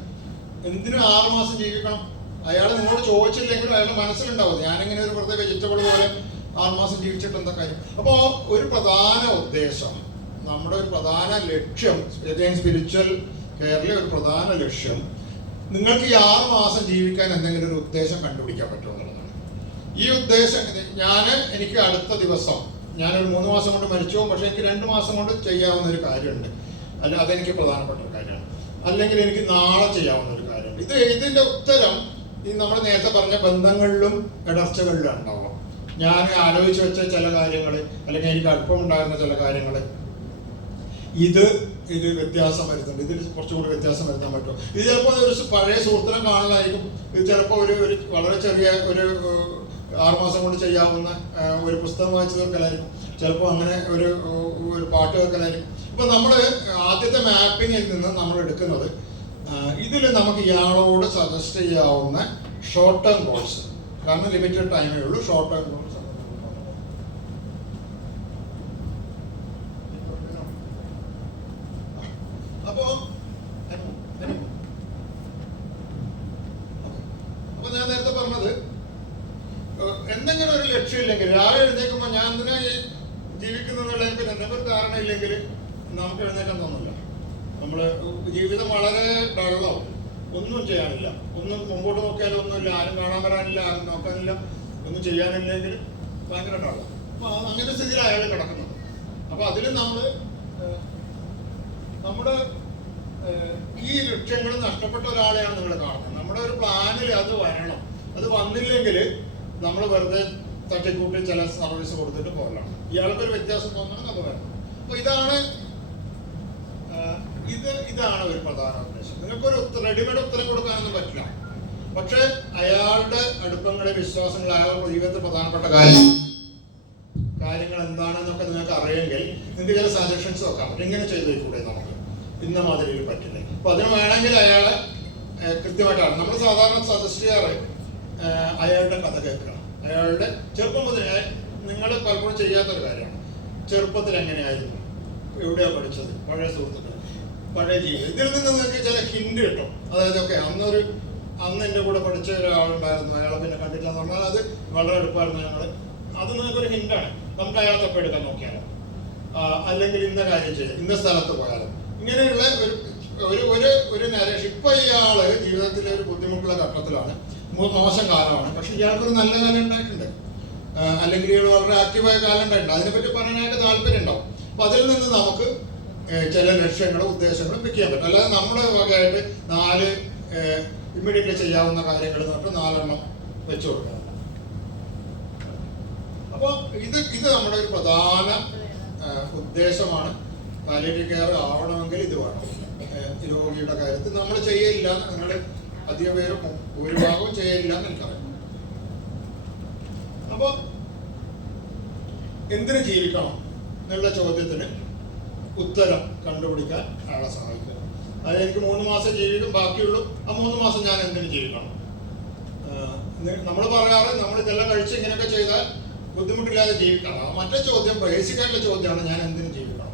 എന്തിനും 6 മാസം ജീവിക്കണം? അയാൾ നിങ്ങളോട് ചോദിച്ചില്ലെങ്കിലും അയാളുടെ മനസ്സിലുണ്ടാവും, ഞാനിങ്ങനെ ഒരു വെറുതെ വെജിറ്റബിൾ പോലെ 6 മാസം ജീവിച്ചിട്ട് എന്താ കാര്യം? അപ്പോൾ ഒരു പ്രധാന ഉദ്ദേശം, നമ്മുടെ ഒരു പ്രധാന ലക്ഷ്യം, സ്പിരിച്വൽ കെയറിലെ ഒരു പ്രധാന ലക്ഷ്യം, നിങ്ങൾക്ക് ഈ 6 മാസം ജീവിക്കാൻ എന്തെങ്കിലും ഒരു ഉദ്ദേശം കണ്ടുപിടിക്കാൻ പറ്റുമെന്നുള്ളതാണ്. ഈ ഉദ്ദേശം എനിക്ക് അടുത്ത ദിവസം ഞാനൊരു 3 മാസം കൊണ്ട് മരിച്ചു പോകും, പക്ഷെ എനിക്ക് 2 മാസം കൊണ്ട് ചെയ്യാവുന്ന ഒരു കാര്യമുണ്ട്, അല്ല അതെനിക്ക് പ്രധാനപ്പെട്ട ഒരു കാര്യമാണ്. അല്ലെങ്കിൽ എനിക്ക് നാളെ ചെയ്യാവുന്ന ഒരു കാര്യമുണ്ട്. ഇതിന്റെ ഉത്തരം ഈ നമ്മൾ നേരത്തെ പറഞ്ഞ ബന്ധങ്ങളിലും ഇടർച്ചകളിലും ഉണ്ടാവാം. ഞാൻ ആലോചിച്ച് വെച്ച ചില കാര്യങ്ങൾ, അല്ലെങ്കിൽ എനിക്ക് അടുപ്പമുണ്ടായിരുന്ന ചില കാര്യങ്ങൾ, ഇത് വ്യത്യാസം വരുന്നുണ്ട്, ഇതിൽ കുറച്ചുകൂടി വ്യത്യാസം വരുത്താൻ പറ്റും. ഇത് ചിലപ്പോൾ ഒരു പഴയ സുഹൃത്തിനെ കാണലായിരിക്കും, ഇത് ചിലപ്പോൾ ഒരു വളരെ ചെറിയ ഒരു 6 മാസം കൊണ്ട് ചെയ്യാവുന്ന ഒരു പുസ്തകം വായിച്ചു തീർക്കലായിരിക്കും, ചിലപ്പോൾ അങ്ങനെ ഒരു പാട്ട് കേൾക്കലായിരിക്കും. ഇപ്പൊ നമ്മൾ ആദ്യത്തെ മാപ്പിങ്ങിൽ നിന്ന് നമ്മൾ എടുക്കുന്നത്, ഇതിൽ നമുക്ക് ഇയാളോട് സജസ്റ്റ് ചെയ്യാവുന്ന ഷോർട്ട് ടേം ഗോൾസ്, കാരണം ലിമിറ്റഡ് ടൈമേ ഉള്ളൂ. ഷോർട്ട് ടേം ഗോൾസ് അപ്പൊ ഞാൻ നേരത്തെ പറഞ്ഞത്, എന്തെങ്കിലും ഒരു ലക്ഷ്യമില്ലെങ്കിൽ, രാവിലെ എഴുന്നേൽക്കുമ്പോൾ ഞാൻ എന്തിനാ ജീവിക്കുന്നുള്ള എന്തെങ്കിലും ഒരു ധാരണ ഇല്ലെങ്കിൽ നമുക്ക് എഴുന്നേക്കാൻ തോന്നില്ല. നമ്മള് ജീവിതം വളരെ ഡള്ളാവും, ഒന്നും ചെയ്യാനില്ല, ഒന്നും മുമ്പോട്ട് നോക്കിയാലും ഒന്നുമില്ല, ആരും കാണാൻ വരാനില്ല, ആരും നോക്കാനില്ല, ഒന്നും ചെയ്യാനില്ലെങ്കിൽ ഭയങ്കര ഡള്ളാവും. അപ്പൊ അങ്ങനെ സ്ഥിതിയിൽ അയാൾ കിടക്കുന്നത്. അപ്പൊ അതിൽ നമ്മുടെ ഈ ലക്ഷ്യങ്ങൾ നഷ്ടപ്പെട്ട ഒരാളെയാണ് നിങ്ങൾ കാണുന്നത്. നമ്മുടെ ഒരു പ്ലാനിൽ അത് വരണം, അത് വന്നില്ലെങ്കിൽ നമ്മൾ വെറുതെ തട്ടിക്കൂട്ടി ചില സർവീസ് കൊടുത്തിട്ട് പോകലാണ്. ഇയാൾക്കൊരു വ്യത്യാസം തോന്നണം, അത് വരണം. അപ്പൊ ഇതാണ് ഒരു പ്രധാന ഉദ്ദേശം. നിങ്ങൾക്കൊരു റെഡിമെയ്ഡ് ഉത്തരം കൊടുക്കാനൊന്നും പറ്റില്ല, പക്ഷെ അയാളുടെ അടുപ്പങ്ങളെ, വിശ്വാസങ്ങൾ, അയാളുടെ ജീവിതത്തിൽ പ്രധാനപ്പെട്ട കാര്യങ്ങൾ എന്താണെന്നൊക്കെ നിങ്ങൾക്ക് അറിയെങ്കിൽ നിങ്ങൾക്ക് ചില സജഷൻസ് വെക്കാം. ഇങ്ങനെ ചെയ്തു കൂടെ നമുക്ക് ഇന്ന മാതിരിയിൽ പറ്റില്ല. അപ്പൊ അതിന് വേണമെങ്കിൽ അയാളെ കൃത്യമായിട്ടാണ് നമ്മൾ സാധാരണ സജസ്റ്റ് ചെയ്യാറ്, അയാളുടെ കഥ കേൾക്കണം. അയാളുടെ ചെറുപ്പം മുതൽ നിങ്ങൾ പലപ്പോഴും ചെയ്യാത്തൊരു കാര്യമാണ്, ചെറുപ്പത്തിൽ എങ്ങനെയായിരുന്നു, എവിടെയാണ് പഠിച്ചത്, പഴയ സുഹൃത്തുക്കൾ, പഴയ ജീവിതം, ഇതിൽ നിന്ന് നിങ്ങൾക്ക് ചില ഹിന്റ് കിട്ടും. അതായത് അന്ന് എൻ്റെ കൂടെ പഠിച്ച ഒരാളുണ്ടായിരുന്നു, അയാളെ പിന്നെ കണ്ടില്ല എന്ന് പറഞ്ഞാൽ അത് വളരെ അടുപ്പായിരുന്നു ഞങ്ങൾ, അത് നിങ്ങൾക്കൊരു ഹിന്റാണ്. നമുക്ക് അയാളെ തപ്പെടുക്കാൻ നോക്കിയാലോ, അല്ലെങ്കിൽ ഇന്ന കാര്യം ചെയ്യാം, ഇന്ന സ്ഥലത്ത് പോയാലോ, ഇങ്ങനെയുള്ള ഒരു നരേഷൻ. ഇപ്പൊ ഇയാള് ജീവിതത്തിലെ ഒരു ബുദ്ധിമുട്ടുള്ള ഘട്ടത്തിലാണ്, മോശം കാലമാണ്, പക്ഷെ ഇയാൾക്കൊരു നല്ല കാലം ഉണ്ടായിട്ടുണ്ട്, അല്ലെങ്കിൽ ഇയാൾ വളരെ ആക്റ്റീവായ കാലം ഉണ്ടായിട്ടുണ്ട്, അതിനെപ്പറ്റി പറയാനായിട്ട് താല്പര്യം ഉണ്ടാവും. അപ്പൊ അതിൽ നിന്ന് നമുക്ക് ചില ലക്ഷ്യങ്ങളും ഉദ്ദേശങ്ങളും പിക്ക് ചെയ്യാൻ പറ്റും. അല്ലാതെ നമ്മുടെ വകയായിട്ട് 4 ഇമ്മീഡിയറ്റ്ലി ചെയ്യാവുന്ന കാര്യങ്ങൾ എന്നിട്ട് 4 എണ്ണം വെച്ചു കൊടുക്കണം. അപ്പൊ ഇത് നമ്മുടെ ഒരു പ്രധാന ഉദ്ദേശമാണ്. പാലിയേറ്റീവ് കെയർ ആവണമെങ്കിൽ ഇത് വേണം. രോഗിയുടെ കാര്യത്തിൽ നമ്മൾ ചെയ്യില്ല, നിങ്ങൾ അധിക പേരും ഭൂരിഭാഗവും ചെയ്യില്ല എന്ന് എനിക്കറിയാം. അപ്പൊ എന്തിനു ജീവിക്കണം എന്നുള്ള ചോദ്യത്തിന് ഉത്തരം കണ്ടുപിടിക്കാൻ ആളെ സഹായിക്കുക. അതായത് എനിക്ക് 3 മാസം ജീവിക്കും ബാക്കിയുള്ളൂ, ആ 3 മാസം ഞാൻ എന്തിനു ജീവിക്കണം? നമ്മൾ പറയാറ്, നമ്മൾ ഇതെല്ലാം കഴിച്ച് ഇങ്ങനെയൊക്കെ ചെയ്താൽ ബുദ്ധിമുട്ടില്ലാതെ ജീവിക്കണം. മറ്റേ ചോദ്യം ബേസിക് ആയിട്ടുള്ള ചോദ്യമാണ്, ഞാൻ എന്തിനു ജീവിക്കണം?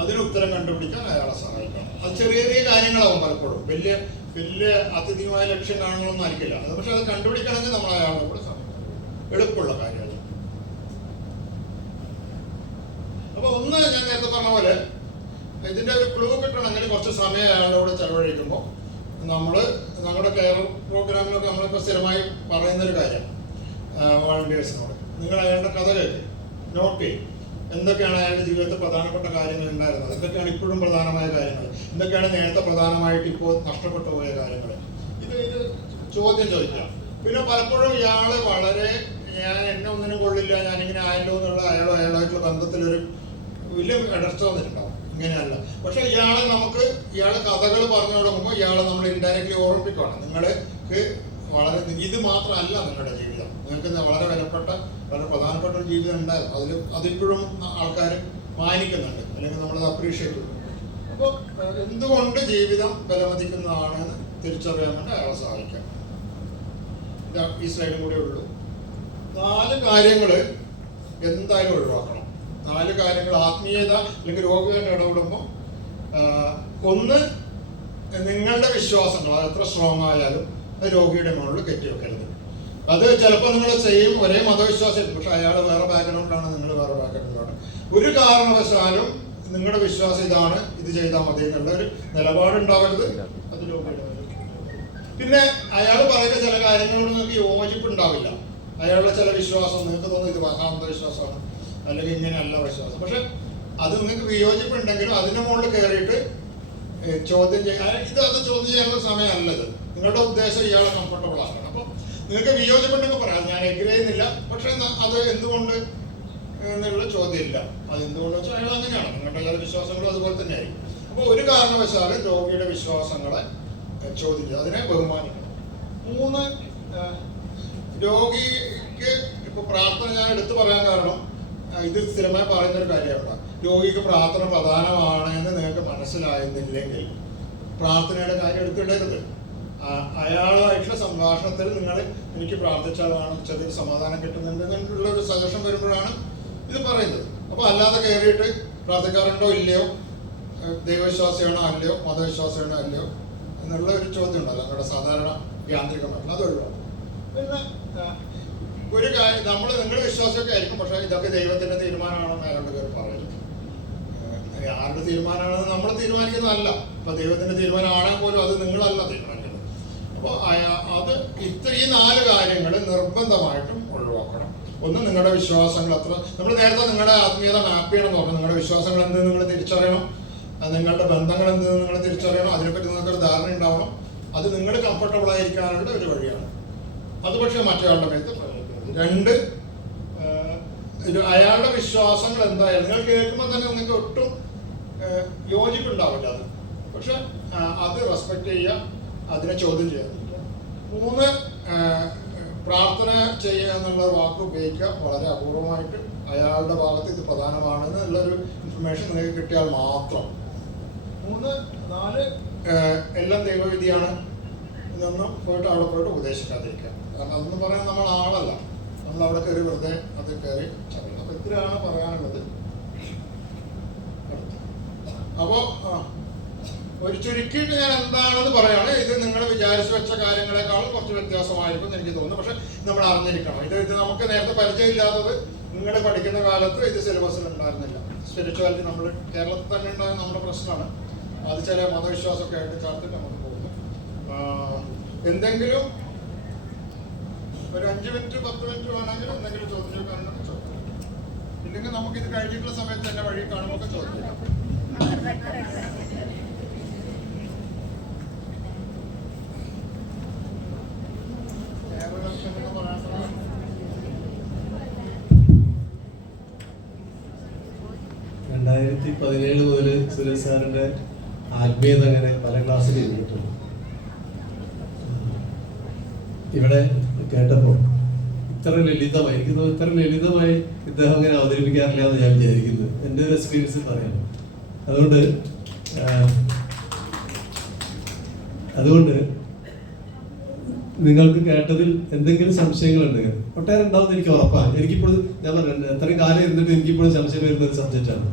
അതിന് ഉത്തരം കണ്ടുപിടിക്കാൻ അയാളെ സഹായിക്കണം. അത് ചെറിയ ചെറിയ കാര്യങ്ങളാവും പലപ്പോഴും, വലിയ വലിയ അത്യധികമായ ലക്ഷ്യം കാണണമെന്നും ആയിരിക്കില്ല അത്. പക്ഷെ അത് കണ്ടുപിടിക്കണമെങ്കിൽ നമ്മൾ അയാളുടെ കൂടെ സമീപിക്കണം. എളുപ്പമുള്ള കാര്യമാണ്. അപ്പൊ ഒന്ന് ഞാൻ നേരത്തെ പറഞ്ഞ പോലെ ഇതിന്റെ ഒരു ക്ലൂ കിട്ടണമെങ്കിൽ കുറച്ച് സമയം അയാളുടെ കൂടെ ചെലവഴിക്കുമ്പോൾ നമ്മുടെ കെയർ പ്രോഗ്രാമിലൊക്കെ നമ്മളിപ്പോൾ സ്ഥിരമായി പറയുന്നൊരു കാര്യം വോളണ്ടിയേഴ്സിനോട്, നിങ്ങൾ അയാളുടെ കഥ കേൾക്കും, നോട്ട് ചെയ്യും. എന്തൊക്കെയാണ് അയാളുടെ ജീവിതത്തിൽ പ്രധാനപ്പെട്ട കാര്യങ്ങൾ ഉണ്ടായിരുന്നത്, എന്തൊക്കെയാണ് ഇപ്പോഴും പ്രധാനമായ കാര്യങ്ങൾ, എന്തൊക്കെയാണ് നേരത്തെ പ്രധാനമായിട്ട് ഇപ്പോൾ നഷ്ടപ്പെട്ടു പോയ കാര്യങ്ങൾ. ഇത് ചോദ്യം ചോദിക്കാം. പിന്നെ പലപ്പോഴും ഇയാള് വളരെ എന്നെ ഒന്നിനും കൊള്ളില്ല, ഞാനിങ്ങനെ ആയല്ലോ എന്നുള്ള അയാളായിട്ടുള്ള ബന്ധത്തിലൊരു വലിയ ഇടർച്ച വന്നിട്ടുണ്ടാവും. ഇങ്ങനെയല്ല. പക്ഷെ ഇയാളെ കഥകൾ പറഞ്ഞു തുടങ്ങുമ്പോൾ ഇയാളെ നമ്മൾ ഇൻഡയറക്ട്ലി ഓർമ്മിപ്പിക്കുകയാണ്, നിങ്ങൾക്ക് വളരെ ഇത് മാത്രമല്ല നിങ്ങളുടെ ജീവിതം, നിങ്ങൾക്ക് വളരെ വിലപ്പെട്ട വളരെ പ്രധാനപ്പെട്ട ഒരു ജീവിതം ഉണ്ടായിരുന്നു, അതിപ്പോഴും ആൾക്കാർ മാനിക്കുന്നുണ്ട്, അല്ലെങ്കിൽ നമ്മളത് അപ്രീഷിയേറ്റ് ചെയ്യും. അപ്പോൾ എന്തുകൊണ്ട് ജീവിതം വിലമതിക്കുന്നതാണെന്ന് തിരിച്ചറിയാൻ വേണ്ടി അയാളെ സഹായിക്കാം. ഈ സ്ലൈഡും കൂടെ ഉള്ളൂ. 4 കാര്യങ്ങൾ എന്തായാലും ഒഴിവാക്കണം. 4 കാര്യങ്ങൾ ആത്മീയത അല്ലെങ്കിൽ രോഗികളുടെ ഇടപെടുമ്പോൾ, ഒന്ന് നിങ്ങളുടെ വിശ്വാസങ്ങൾ അത് എത്ര സ്ട്രോങ് ആയാലും അത് രോഗിയുടെ മുകളിൽ കെട്ടിവെക്കരുത്. അത് ചിലപ്പോൾ നിങ്ങൾ ചെയ്യും, ഒരേ മതവിശ്വാസം, പക്ഷെ അയാൾ വേറെ ബാക്ക്ഗ്രൗണ്ടാണ്, നിങ്ങൾ വേറെ ബാക്ക്ഗ്രൗണ്ടാണ്. ഒരു കാരണവശാലും നിങ്ങളുടെ വിശ്വാസം ഇതാണ്, ഇത് ചെയ്താൽ മതി എന്നുള്ള ഒരു നിലപാടുണ്ടാവരുത്. അത് രോഗിയുടെ. പിന്നെ അയാൾ പറയുന്ന ചില കാര്യങ്ങളോട് നിങ്ങൾക്ക് യോജിപ്പുണ്ടാവില്ല. അയാളുടെ ചില വിശ്വാസം നിങ്ങൾക്ക് തോന്നുന്നു ഇത് മഹാന്തവിശ്വാസമാണ്, അല്ലെങ്കിൽ ഇങ്ങനെയല്ല വിശ്വാസം. പക്ഷെ അത് നിങ്ങൾക്ക് വിയോജിപ്പുണ്ടെങ്കിലും അതിന്റെ മുകളിൽ കയറിയിട്ട് ചോദ്യം അത് ചോദ്യം ചെയ്യാനുള്ള സമയമല്ലത്. നിങ്ങളുടെ ഉദ്ദേശം ഇയാളെ കംഫർട്ടബിൾ ആക്കണം. അപ്പോൾ നിങ്ങൾക്ക് വിയോജിപ്പുണ്ടെങ്കിൽ പറയാം, ഞാൻ എഗ്രി ചെയ്യുന്നില്ല, പക്ഷെ അത് എന്തുകൊണ്ട് എന്നുള്ള ചോദ്യമില്ല. അത് എന്തുകൊണ്ട് വെച്ചാൽ അയാൾ അങ്ങനെയാണ്, നിങ്ങളുടെ എല്ലാ വിശ്വാസങ്ങളും അതുപോലെ തന്നെ ആയിരിക്കും. അപ്പോൾ ഒരു കാരണവശാലും രോഗിയുടെ വിശ്വാസങ്ങളെ ചോദിക്കുക, അതിനെ ബഹുമാനിക്കണം. 3, രോഗിക്ക് ഇപ്പൊ പ്രാർത്ഥന ഞാൻ എടുത്തു പറയാൻ കാരണം ഇത് സ്ഥിരമായി പറയുന്നൊരു കാര്യമാണ്. രോഗിക്ക് പ്രാർത്ഥന പ്രധാനമാണ് എന്ന് നിങ്ങൾക്ക് മനസ്സിലായിരുന്നില്ലെങ്കിൽ പ്രാർത്ഥനയുടെ കാര്യം എടുത്തിടരുത്. അയാളുമായിട്ടുള്ള സംഭാഷണത്തിൽ നിങ്ങൾ എനിക്ക് പ്രാർത്ഥിച്ചാലാണ് ചെറിയ സമാധാനം കിട്ടുന്നുണ്ട് എന്നുള്ള ഒരു സജഷൻ വരുമ്പോഴാണ് ഇത് പറയുന്നത്. അപ്പോൾ അല്ലാതെ കയറിയിട്ട് പ്രാർത്ഥിക്കാറുണ്ടോ ഇല്ലയോ, ദൈവവിശ്വാസിയാണോ അല്ലയോ, മതവിശ്വാസിയാണോ അല്ലയോ എന്നുള്ള ഒരു ചോദ്യം ഉണ്ടല്ലോ നമ്മുടെ സാധാരണ യാന്ത്രികമായിട്ടുള്ള, അത് ഒഴിവാക്കും. പിന്നെ ഒരു കാര്യം, നിങ്ങൾ വിശ്വാസമൊക്കെ ആയിരിക്കും, പക്ഷേ ഇതൊക്കെ ദൈവത്തിന്റെ തീരുമാനമാണെന്ന് അയാളുടെ പേര് പറയുന്നു. ആരുടെ തീരുമാനമാണെന്ന് നമ്മൾ തീരുമാനിക്കുന്നതല്ല. ഇപ്പൊ ദൈവത്തിന്റെ തീരുമാനമാണെങ്കിൽ പോലും അത് നിങ്ങളല്ല തീരുമാനിക്കുന്നത്. അപ്പോൾ അത് ഈ 4 കാര്യങ്ങൾ നിർബന്ധമായിട്ടും ഒഴിവാക്കണം. ഒന്ന്, നിങ്ങളുടെ വിശ്വാസങ്ങൾ നമ്മൾ നേരത്തെ നിങ്ങളുടെ ആത്മീയത മാപ്പ് ചെയ്യണം നോക്കണം. നിങ്ങളുടെ വിശ്വാസങ്ങൾ എന്തെന്ന് നിങ്ങൾ തിരിച്ചറിയണം, നിങ്ങളുടെ ബന്ധങ്ങൾ എന്തെന്ന് നിങ്ങൾ തിരിച്ചറിയണം, അതിനെപ്പറ്റി നിങ്ങൾക്കൊരു ധാരണ ഉണ്ടാവണം. അത് നിങ്ങൾ കംഫർട്ടബിൾ ആയിരിക്കാനുള്ള ഒരു വഴിയാണ്. അത് പക്ഷേ മറ്റൊരാളുടെ മേത്ത് പ്രയോഗിക്കരുത്. 2, അയാളുടെ വിശ്വാസങ്ങൾ എന്തായാലും നിങ്ങൾ കേൾക്കുമ്പോൾ തന്നെ നിങ്ങൾക്ക് ഒട്ടും യോജിപ്പുണ്ടാവില്ല അത്, പക്ഷെ അത് റെസ്പെക്ട് ചെയ്യുക, അതിനെ ചോദ്യം ചെയ്യാതിരിക്കുക. 3, പ്രാർത്ഥന ചെയ്യുക എന്നുള്ള വാക്ക് ഉപയോഗിക്കുക വളരെ അപൂർവമായിട്ട്. അയാളുടെ ഭാഗത്ത് ഇത് പ്രധാനമാണെന്നുള്ളൊരു ഇൻഫർമേഷൻ നിങ്ങൾക്ക് കിട്ടിയാൽ മാത്രം. 3, 4 എല്ലാം ദൈവവിധിയാണ് എന്നൊന്നും അവിടെ പോയിട്ട് ഉപദേശിക്കാതിരിക്കുക. കാരണം അതെന്ന് പറയാൻ നമ്മൾ ആളല്ല, നമ്മൾ അവിടെ കയറി വെറുതെ അത് കയറി ചടങ്ങ്. അപ്പൊ ഇത്രയാണ് പറയാനുള്ളത്. അപ്പോൾ ഒരു ചുരുക്കിയിട്ട് ഞാൻ എന്താണെന്ന് പറയാണ്. ഇത് നിങ്ങൾ വിചാരിച്ചു വെച്ച കാര്യങ്ങളെക്കാളും കുറച്ച് വ്യത്യാസമായിരിക്കും എനിക്ക് തോന്നുന്നു. പക്ഷെ നമ്മൾ അറിഞ്ഞിരിക്കണം, ഇത് നമുക്ക് നേരത്തെ പരിചയമില്ലാത്തത്. നിങ്ങൾ പഠിക്കുന്ന കാലത്ത് ഇത് സിലബസിൽ ഉണ്ടായിരുന്നില്ല. സ്പിരിച്വാലിറ്റി നമ്മൾ കേരളത്തിൽ തന്നെ ഉണ്ടായ നമ്മുടെ പ്രശ്നമാണ്. അത് ചില മതവിശ്വാസമൊക്കെ ആയിട്ട് ചേർത്തിട്ട് നമുക്ക് പോകുന്നു. എന്തെങ്കിലും ഒരു 5 മിനിറ്റ് 10 മിനിറ്റ് വേണമെങ്കിൽ എന്തെങ്കിലും ചോദിച്ചേക്കാനുണ്ടെങ്കിൽ ചോദിക്കാം. ഇല്ലെങ്കിൽ നമുക്കിത് കഴിഞ്ഞിട്ടുള്ള സമയത്ത് എന്നെ വഴി കാണുമ്പോൾ ചോദിക്കാം. രണ്ടായിരത്തി 2017 മുതൽ സുരേഷ് സാറിന്റെ ആത്മീയത അങ്ങനെ പല ക്ലാസ്സിൽ ഇരുന്നിട്ടുണ്ട്. ഇവിടെ കേട്ടപ്പോൾ ഇത്ര ലളിതമായി ഇദ്ദേഹം അങ്ങനെ അവതരിപ്പിക്കാറില്ല എന്ന് ഞാൻ വിചാരിക്കുന്നത്. എൻ്റെ ഒരു എക്സ്പീരിയൻസിൽ പറയാം. അതുകൊണ്ട് നിങ്ങൾക്ക് കേട്ടതിൽ എന്തെങ്കിലും സംശയങ്ങളുണ്ടെങ്കിൽ ഒട്ടേറെ ഉണ്ടാവും എനിക്ക് ഉറപ്പാണ്. എനിക്കിപ്പോഴും ഞാൻ പറഞ്ഞു എത്രയും കാലം ഇരുന്നിട്ട് എനിക്കിപ്പോഴും സംശയം വരുന്ന ഒരു സബ്ജക്റ്റാണ്.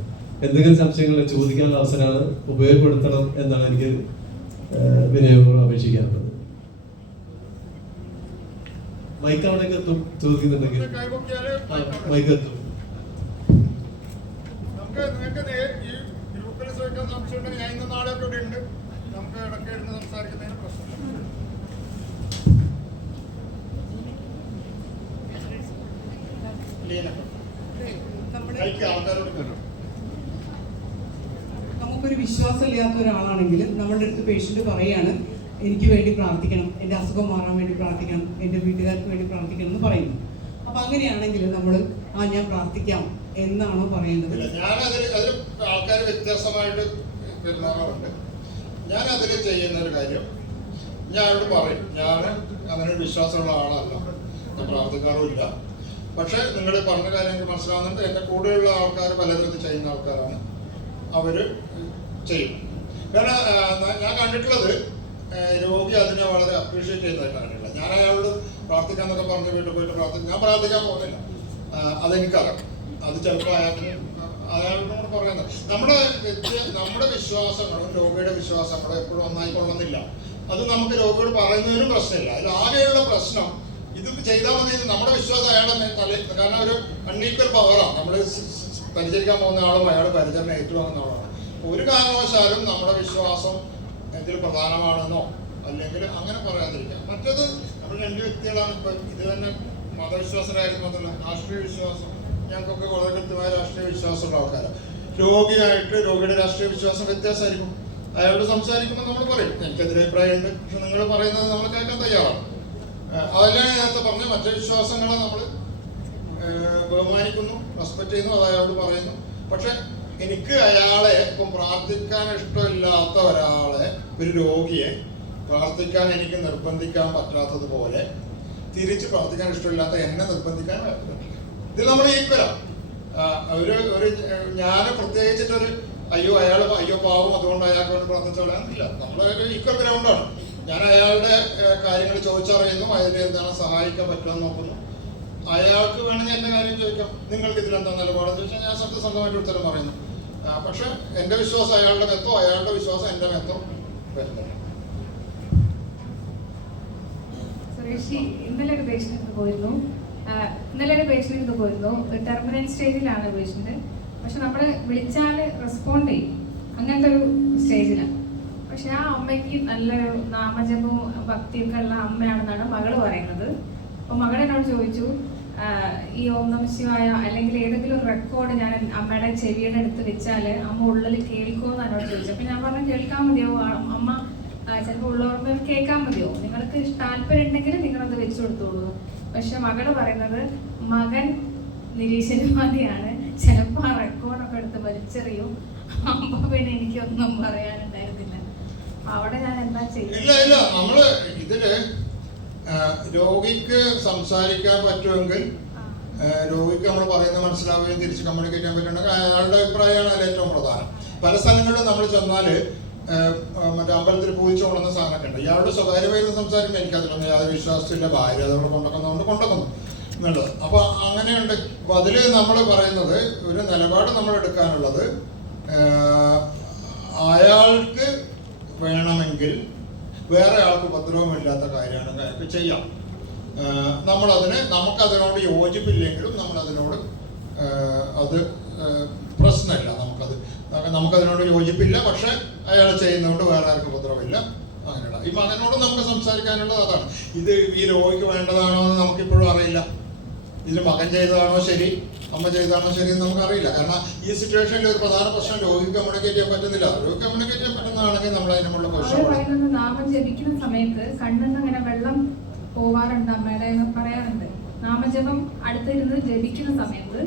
എന്തെങ്കിലും സംശയങ്ങൾ ചോദിക്കാനുള്ള അവസരമാണ്, ഉപയോഗപ്പെടുത്തണം എന്നാണ് എനിക്ക് വിനയപൂർവ്വം അപേക്ഷിക്കാറുള്ളത്. മൈക്ക് അവിടേക്ക് എത്തും, ചോദിക്കുന്നുണ്ടെങ്കിൽ മൈക്ക് എത്തും. ഈ ഗ്രൂപ്പിൽ സംശയം ഉണ്ടെങ്കിൽ ഞാൻ ഇന്ന് നാളെ ഒക്കെ ഇവിടെ ഉണ്ട്, നമുക്ക് ഇടയ്ക്ക് ഇരുന്ന് സംസാരിക്കുന്നതിന് പ്രശ്നമില്ല. നമുക്കൊരു വിശ്വാസമില്ലാത്ത ഒരാളാണെങ്കിൽ നമ്മളുടെ അടുത്ത് പേഷ്യൻ്റ് പറയാണ് എനിക്ക് വേണ്ടി പ്രാർത്ഥിക്കണം, എൻ്റെ അസുഖം മാറാൻ വേണ്ടി പ്രാർത്ഥിക്കണം, എൻ്റെ വീട്ടുകാർക്ക് വേണ്ടി പ്രാർത്ഥിക്കണം എന്ന് പറയുന്നു. അപ്പം അങ്ങനെയാണെങ്കിൽ നമ്മൾ ഞാൻ പ്രാർത്ഥിക്കാം എന്നാണോ പറയേണ്ടത്? ഞാനതിൽ ആൾക്കാർ വ്യത്യാസമായിട്ട് പെരുമാറാറുണ്ട്. ഞാൻ അതിൽ ചെയ്യുന്ന ഒരു കാര്യം ഞാൻ അവരോട് പറയും, ഞാൻ അങ്ങനെ ഒരു വിശ്വാസമുള്ള ആളല്ല, ഞാൻ പ്രാർത്ഥിക്കാറുമില്ല. പക്ഷെ നിങ്ങൾ പറഞ്ഞ കാര്യം എനിക്ക് മനസ്സിലാവുന്നുണ്ട്. എൻ്റെ കൂടെയുള്ള ആൾക്കാർ പലതരത്തിൽ ചെയ്യുന്ന ആൾക്കാരാണ്, അവർ ചെയ്യും. കാരണം ഞാൻ കണ്ടിട്ടുള്ളത് രോഗി അതിനെ വളരെ അപ്രീഷിയേറ്റ് ചെയ്യുന്നതായിട്ട് കണ്ടിട്ടില്ല. ഞാൻ അയാളോട് പ്രാർത്ഥിക്കാന്നൊക്കെ പറഞ്ഞ് വീട്ടിൽ പോയിട്ട് ഞാൻ പ്രാർത്ഥിക്കാൻ പോകുന്നില്ല, അതെനിക്കറിയാം. അത് ചിലപ്പോൾ അയാളോട് പറയുന്നത് നമ്മുടെ വിശ്വാസങ്ങളും രോഗിയുടെ വിശ്വാസങ്ങളും എപ്പോഴും ഒന്നായിക്കൊള്ളുന്നില്ല. അത് നമുക്ക് രോഗിയോട് പറയുന്നതിനും പ്രശ്നമില്ല. അതിൽ ആകെയുള്ള പ്രശ്നം ഇത് ചെയ്താൽ മതി, നമ്മുടെ വിശ്വാസം അയാളുടെ തലയിൽ, കാരണം ഒരു അൺഈക്വൽ പവറാണ്. നമ്മൾ പരിചരിക്കാൻ പോകുന്ന ആളും അയാൾ പരിചരണം ഏറ്റുവാങ്ങുന്ന ആളാണ്. ഒരു കാരണവശാലും നമ്മുടെ വിശ്വാസം എന്തിൽ പ്രധാനമാണെന്നോ അല്ലെങ്കിൽ അങ്ങനെ പറയാതിരിക്കാം. മറ്റത് നമ്മൾ രണ്ട് വ്യക്തികളാണ്. ഇപ്പം ഇത് തന്നെ മതവിശ്വാസരായിരിക്കുമെന്നല്ല, രാഷ്ട്രീയ വിശ്വാസം, ഞങ്ങൾക്കൊക്കെ വളരെ കൃത്യമായ രാഷ്ട്രീയ വിശ്വാസമുള്ള ആൾക്കാരാണ്. രോഗിയുടെ രാഷ്ട്രീയ വിശ്വാസം വ്യത്യാസമായിരിക്കും. അയാളോട് സംസാരിക്കുമ്പോൾ നമ്മൾ പറയും എനിക്കെതിരെ അഭിപ്രായമുണ്ട്, പക്ഷെ നിങ്ങൾ പറയുന്നത് നമ്മൾ കേൾക്കാൻ തയ്യാറാണ്. അതെല്ലാം നേരത്തെ പറഞ്ഞ് മറ്റു വിശ്വാസങ്ങളെ നമ്മൾ ബഹുമാനിക്കുന്നു, റെസ്പെക്ട് ചെയ്യുന്നു, അത് അയാളോട് പറയുന്നു. പക്ഷെ എനിക്ക് അയാളെ ഇപ്പം പ്രാർത്ഥിക്കാൻ ഇഷ്ടമില്ലാത്ത ഒരാളെ, ഒരു രോഗിയെ പ്രാർത്ഥിക്കാൻ എനിക്ക് നിർബന്ധിക്കാൻ പറ്റാത്തതുപോലെ തിരിച്ച് പ്രാർത്ഥിക്കാൻ ഇഷ്ടമില്ലാത്ത എന്നെ നിർബന്ധിക്കാൻ പറ്റില്ല. ഇതിൽ നമ്മൾ ഈക്വലാണ്. ഒരു ഞാൻ പ്രത്യേകിച്ചിട്ടൊരു അയ്യോ പാവം അതുകൊണ്ട് അയാൾക്ക് വേണ്ടി പ്രാർത്ഥിച്ചോളാനില്ല. നമ്മളൊരു ഈക്വൽ ഗ്രൗണ്ടാണ്. ഞാൻ അയാളുടെ കാര്യങ്ങൾ ചോദിച്ചറിയുന്നു, അതിൽ എന്താണ് സഹായിക്കാൻ പറ്റുമെന്ന് നോക്കുന്നു. അയാൾക്ക് വേണമെങ്കിൽ എൻ്റെ കാര്യം ചോദിക്കാം, നിങ്ങൾക്ക് ഇതിലെന്താ നിലപാടെന്ന് ചോദിച്ചാൽ ഞാൻ സത്യസന്ധമായിട്ട് ഉത്തരം പറയുന്നു. പക്ഷെ എൻ്റെ വിശ്വാസം അയാളുടെ മെത്തോ അയാളുടെ വിശ്വാസം എൻ്റെ മെത്തോ വരുന്നില്ല. സുരേഷി, ഇന്നലെ ഒരു പേഷ്യൻ്റ് പോയിരുന്നു, ടെർമിനൽ സ്റ്റേജിലാണ് പേഷ്യൻ്റ്. പക്ഷെ നമ്മൾ വിളിച്ചാൽ റെസ്പോണ്ട് ചെയ്യും, അങ്ങനത്തെ ഒരു സ്റ്റേജിലാണ്. പക്ഷെ ആ അമ്മയ്ക്ക് നല്ലൊരു നാമജപവും ഭക്തിയൊക്കെ ഉള്ള അമ്മയാണെന്നാണ് മകള് പറയുന്നത്. അപ്പോൾ മകളെന്നോട് ചോദിച്ചു, ഈ ഓം നമഃ ശിവായ അല്ലെങ്കിൽ ഏതെങ്കിലും റെക്കോർഡ് ഞാൻ അമ്മയുടെ ചെവിയുടെ അടുത്ത് വെച്ചാൽ അമ്മ ഉള്ളിൽ കേൾക്കുമോ എന്ന് എന്നോട് ചോദിച്ചു. അപ്പം ഞാൻ പറഞ്ഞു കേൾക്കാൻ മതിയോ അമ്മ, ചിലപ്പോൾ ഉള്ളവർക്ക് കേൾക്കാൻ മതിയോ, നിങ്ങൾക്ക് താല്പര്യം ഉണ്ടെങ്കിൽ നിങ്ങളത് വെച്ചു കൊടുത്തോളൂ. പക്ഷെ മകള് പറയുന്നത് മകൻ നിരീശ്വരവാദിയാണ്, ചിലപ്പോൾ ആ റെക്കോർഡൊക്കെ എടുത്ത് വലിച്ചെറിയും. അപ്പൊ പിന്നെ എനിക്കൊന്നും പറയാനുണ്ടായിരുന്നില്ല. അവിടെ ഞാൻ എന്താ ചെയ്യുന്നത്? ഇല്ല, നമ്മള് ഇതില് രോഗിക്ക് സംസാരിക്കാൻ പറ്റുമെങ്കിൽ, രോഗിക്ക് നമ്മൾ പറയുന്നത് മനസ്സിലാവുകയും തിരിച്ച് കമ്മ്യൂണിക്കേറ്റ് ചെയ്യാൻ പറ്റുന്നുണ്ടെങ്കിൽ അയാളുടെ അഭിപ്രായമാണ് അതിൽ ഏറ്റവും പ്രധാനം. പല സ്ഥലങ്ങളിലും നമ്മൾ ചെന്നാല് മറ്റേ അമ്പലത്തിൽ പൂജിച്ചുകൊള്ളുന്ന സാധനമൊക്കെ ഉണ്ട്. ഇയാളുടെ സ്വകാര്യമായി സംസാരിക്കുമ്പോൾ എനിക്കതിലൊന്നും യാതൊരു വിശ്വാസത്തിൻ്റെ ഭാര്യ അതവിടെ കൊണ്ടുവന്നു എന്നുള്ളത്. അപ്പൊ അങ്ങനെയുണ്ട്. അപ്പൊ അതില് നമ്മൾ പറയുന്നത് ഒരു നിലപാട് നമ്മൾ എടുക്കാനുള്ളത്, അയാൾക്ക് വേണമെങ്കിൽ വേറെ ആൾക്ക് ഉപദ്രവമില്ലാത്ത കാര്യമാണ് അയാൾക്ക് ചെയ്യാം. നമുക്കതിനോട് യോജിപ്പില്ലെങ്കിലും നമ്മളതിനോട് അത് പ്രശ്നമില്ല. നമുക്കതിനോട് യോജിപ്പില്ല, പക്ഷെ അയാൾ ചെയ്യുന്നതുകൊണ്ട് വേറെ ആർക്കും ഉപദ്രവമില്ല. അങ്ങനെയുള്ള ഈ മകനോട് നമുക്ക് സംസാരിക്കാനുള്ളത് അതാണ്. ഇത് ഈ രോഗിക്ക് വേണ്ടതാണോ എന്ന് നമുക്കിപ്പോഴും അറിയില്ല. ഇതിൽ മകൻ ചെയ്തതാണോ ശരി, അമ്മ ചെയ്തതാണോ ശരി എന്ന് നമുക്കറിയില്ല. കാരണം ഈ സിറ്റുവേഷനിൽ ഒരു പ്രധാന പ്രശ്നം രോഗിക്ക് കമ്മ്യൂണിക്കേറ്റ് ചെയ്യാൻ പറ്റുന്നില്ല. രോഗി കമ്മ്യൂണിക്കേറ്റ് ചെയ്യാൻ പറ്റുന്നതാണെങ്കിൽ നമ്മൾ അതിനുള്ള പറയുന്നത് നാമം ജപിക്കുന്ന സമയത്ത് കണ്ണിന്ന് ഇങ്ങനെ വെള്ളം പോവാറുണ്ട് അമ്മയുടെ പറയാറുണ്ട്. നാമജപം അടുത്തിരുന്ന് ജപിക്കുന്ന സമയത്ത്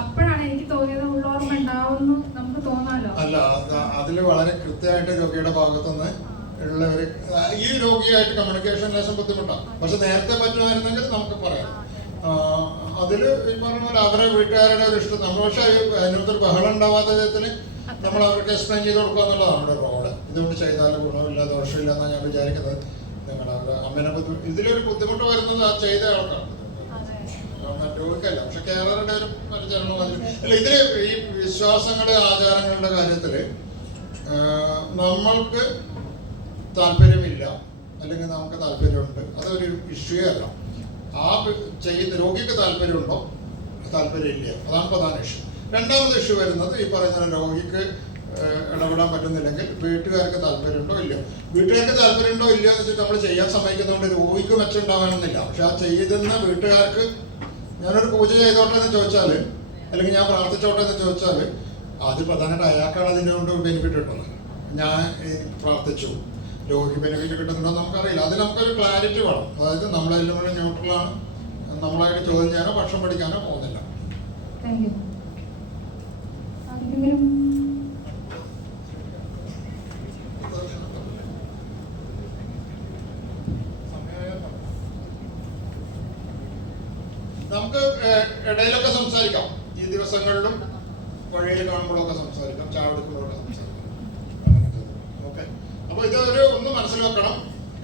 അപ്പോഴാണ് എനിക്ക് തോന്നിയത് ഉള്ളോർമ്മ ഉണ്ടാവുമെന്ന് നമുക്ക് തോന്നാലോ. അല്ല, അതിൽ വളരെ കൃത്യമായിട്ട് രോഗിയുടെ ഭാഗത്തുനിന്ന് ഉള്ള ഒരു ഈ രോഗിയായിട്ട് കമ്മ്യൂണിക്കേഷൻ ലേശം ബുദ്ധിമുട്ടാണ്. പക്ഷെ നേരത്തെ പറ്റുമായിരുന്നെങ്കിൽ നമുക്ക് പറയാം. അതില് ഈ പറഞ്ഞ പോലെ അവരെ വീട്ടുകാരുടെ ഒരു ഇഷ്ടം നമ്മൾ, പക്ഷെ അതിനകത്തൊരു ബഹളം ഉണ്ടാവാത്ത വിധത്തിൽ നമ്മൾ അവർക്ക് എക്സ്പ്ലെയിൻ ചെയ്ത് കൊടുക്കുക എന്നുള്ളതാണ് നമ്മുടെ റോള്. ഇതുകൊണ്ട് ചെയ്താലും ഗുണമില്ല ദോഷമില്ല എന്നാണ് ഞാൻ വിചാരിക്കുന്നത്. നിങ്ങൾ അവരുടെ അമ്മ പിന്നെ ഇതിലൊരു ബുദ്ധിമുട്ട് വരുന്നത് ആ ചെയ്ത ആൾക്കാണ്, രോഗിക്കല്ല. പക്ഷെ കേരളയുടെ ഒരു പരിചരണം അല്ല. ഇതില് ഈ വിശ്വാസങ്ങളുടെ ആചാരങ്ങളുടെ കാര്യത്തില് നമ്മൾക്ക് താല്പര്യമില്ല അല്ലെങ്കിൽ നമുക്ക് താല്പര്യമുണ്ട്, അതൊരു ഇഷ്യൂ അല്ല. ആ രോഗിക്ക് താല്പര്യമുണ്ടോ താല്പര്യമില്ല, അതാണ് പ്രധാന ഇഷ്യൂ. രണ്ടാമത് ഇഷ്യൂ വരുന്നത് ഈ പറയുന്ന രോഗിക്ക് ഇടപെടാൻ പറ്റുന്നില്ലെങ്കിൽ വീട്ടുകാർക്ക് താല്പര്യമുണ്ടോ ഇല്ലയോ. വീട്ടുകാർക്ക് താല്പര്യമുണ്ടോ ഇല്ലയോ എന്ന് വെച്ചിട്ട് നമ്മൾ ചെയ്യാൻ സമ്മതിക്കുന്നതുകൊണ്ട് രോഗിക്ക് മെച്ചമുണ്ടാവണമെന്നില്ല. പക്ഷെ ആ ചെയ്യുന്ന വീട്ടുകാർക്ക് ഞാനൊരു പൂജ ചെയ്തോട്ടെ എന്ന് ചോദിച്ചാൽ, അല്ലെങ്കിൽ ഞാൻ പ്രാർത്ഥിച്ചോട്ടെ എന്ന് ചോദിച്ചാൽ, അത് പ്രധാനമായിട്ട് അയാൾക്കാണ് അതിൻ്റെ കൊണ്ട് ബെനിഫിറ്റ് കിട്ടുന്നത്. ഞാൻ പ്രാർത്ഥിച്ചു, രോഗിക്ക് ബെനിഫിറ്റ് കിട്ടുന്നുണ്ടോ നമുക്കറിയില്ല. അത് നമുക്കൊരു ക്ലാരിറ്റി വേണം. അതായത് നമ്മളെല്ലാം കൂടെ ന്യൂട്രലാണ്, നമ്മളായിട്ട് ചോദ്യം ചെയ്യാനോ പക്ഷം പഠിക്കാനോ പോകുന്നില്ല. നമുക്ക് ഇടയിലൊക്കെ സംസാരിക്കാം, ഈ ദിവസങ്ങളിലും വഴിയിൽ കാണുമ്പോഴൊക്കെ സംസാരിക്കാം, ചാവെടുക്കുമ്പോഴൊക്കെ സംസാരിക്കാം. ഓക്കെ, അപ്പോൾ ഇതൊരു ഒന്ന് മനസ്സിലാക്കണം.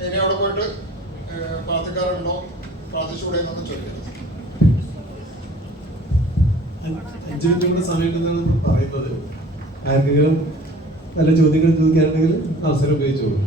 ഇനി അവിടെ പോയിട്ട് പ്രാർത്ഥിക്കാറുണ്ടോ, പ്രാർത്ഥിച്ചുകൂടെ എന്നൊന്നും ചോദിക്കരുത്. 5 മിനിറ്റ് കൂടെ സമയമുണ്ടെന്നാണ് പറയുന്നത്. ആർക്കെങ്കിലും നല്ല ചോദ്യങ്ങൾ ചോദിക്കുകയാണെങ്കിൽ അവസരം ഉപയോഗിച്ചോളൂ.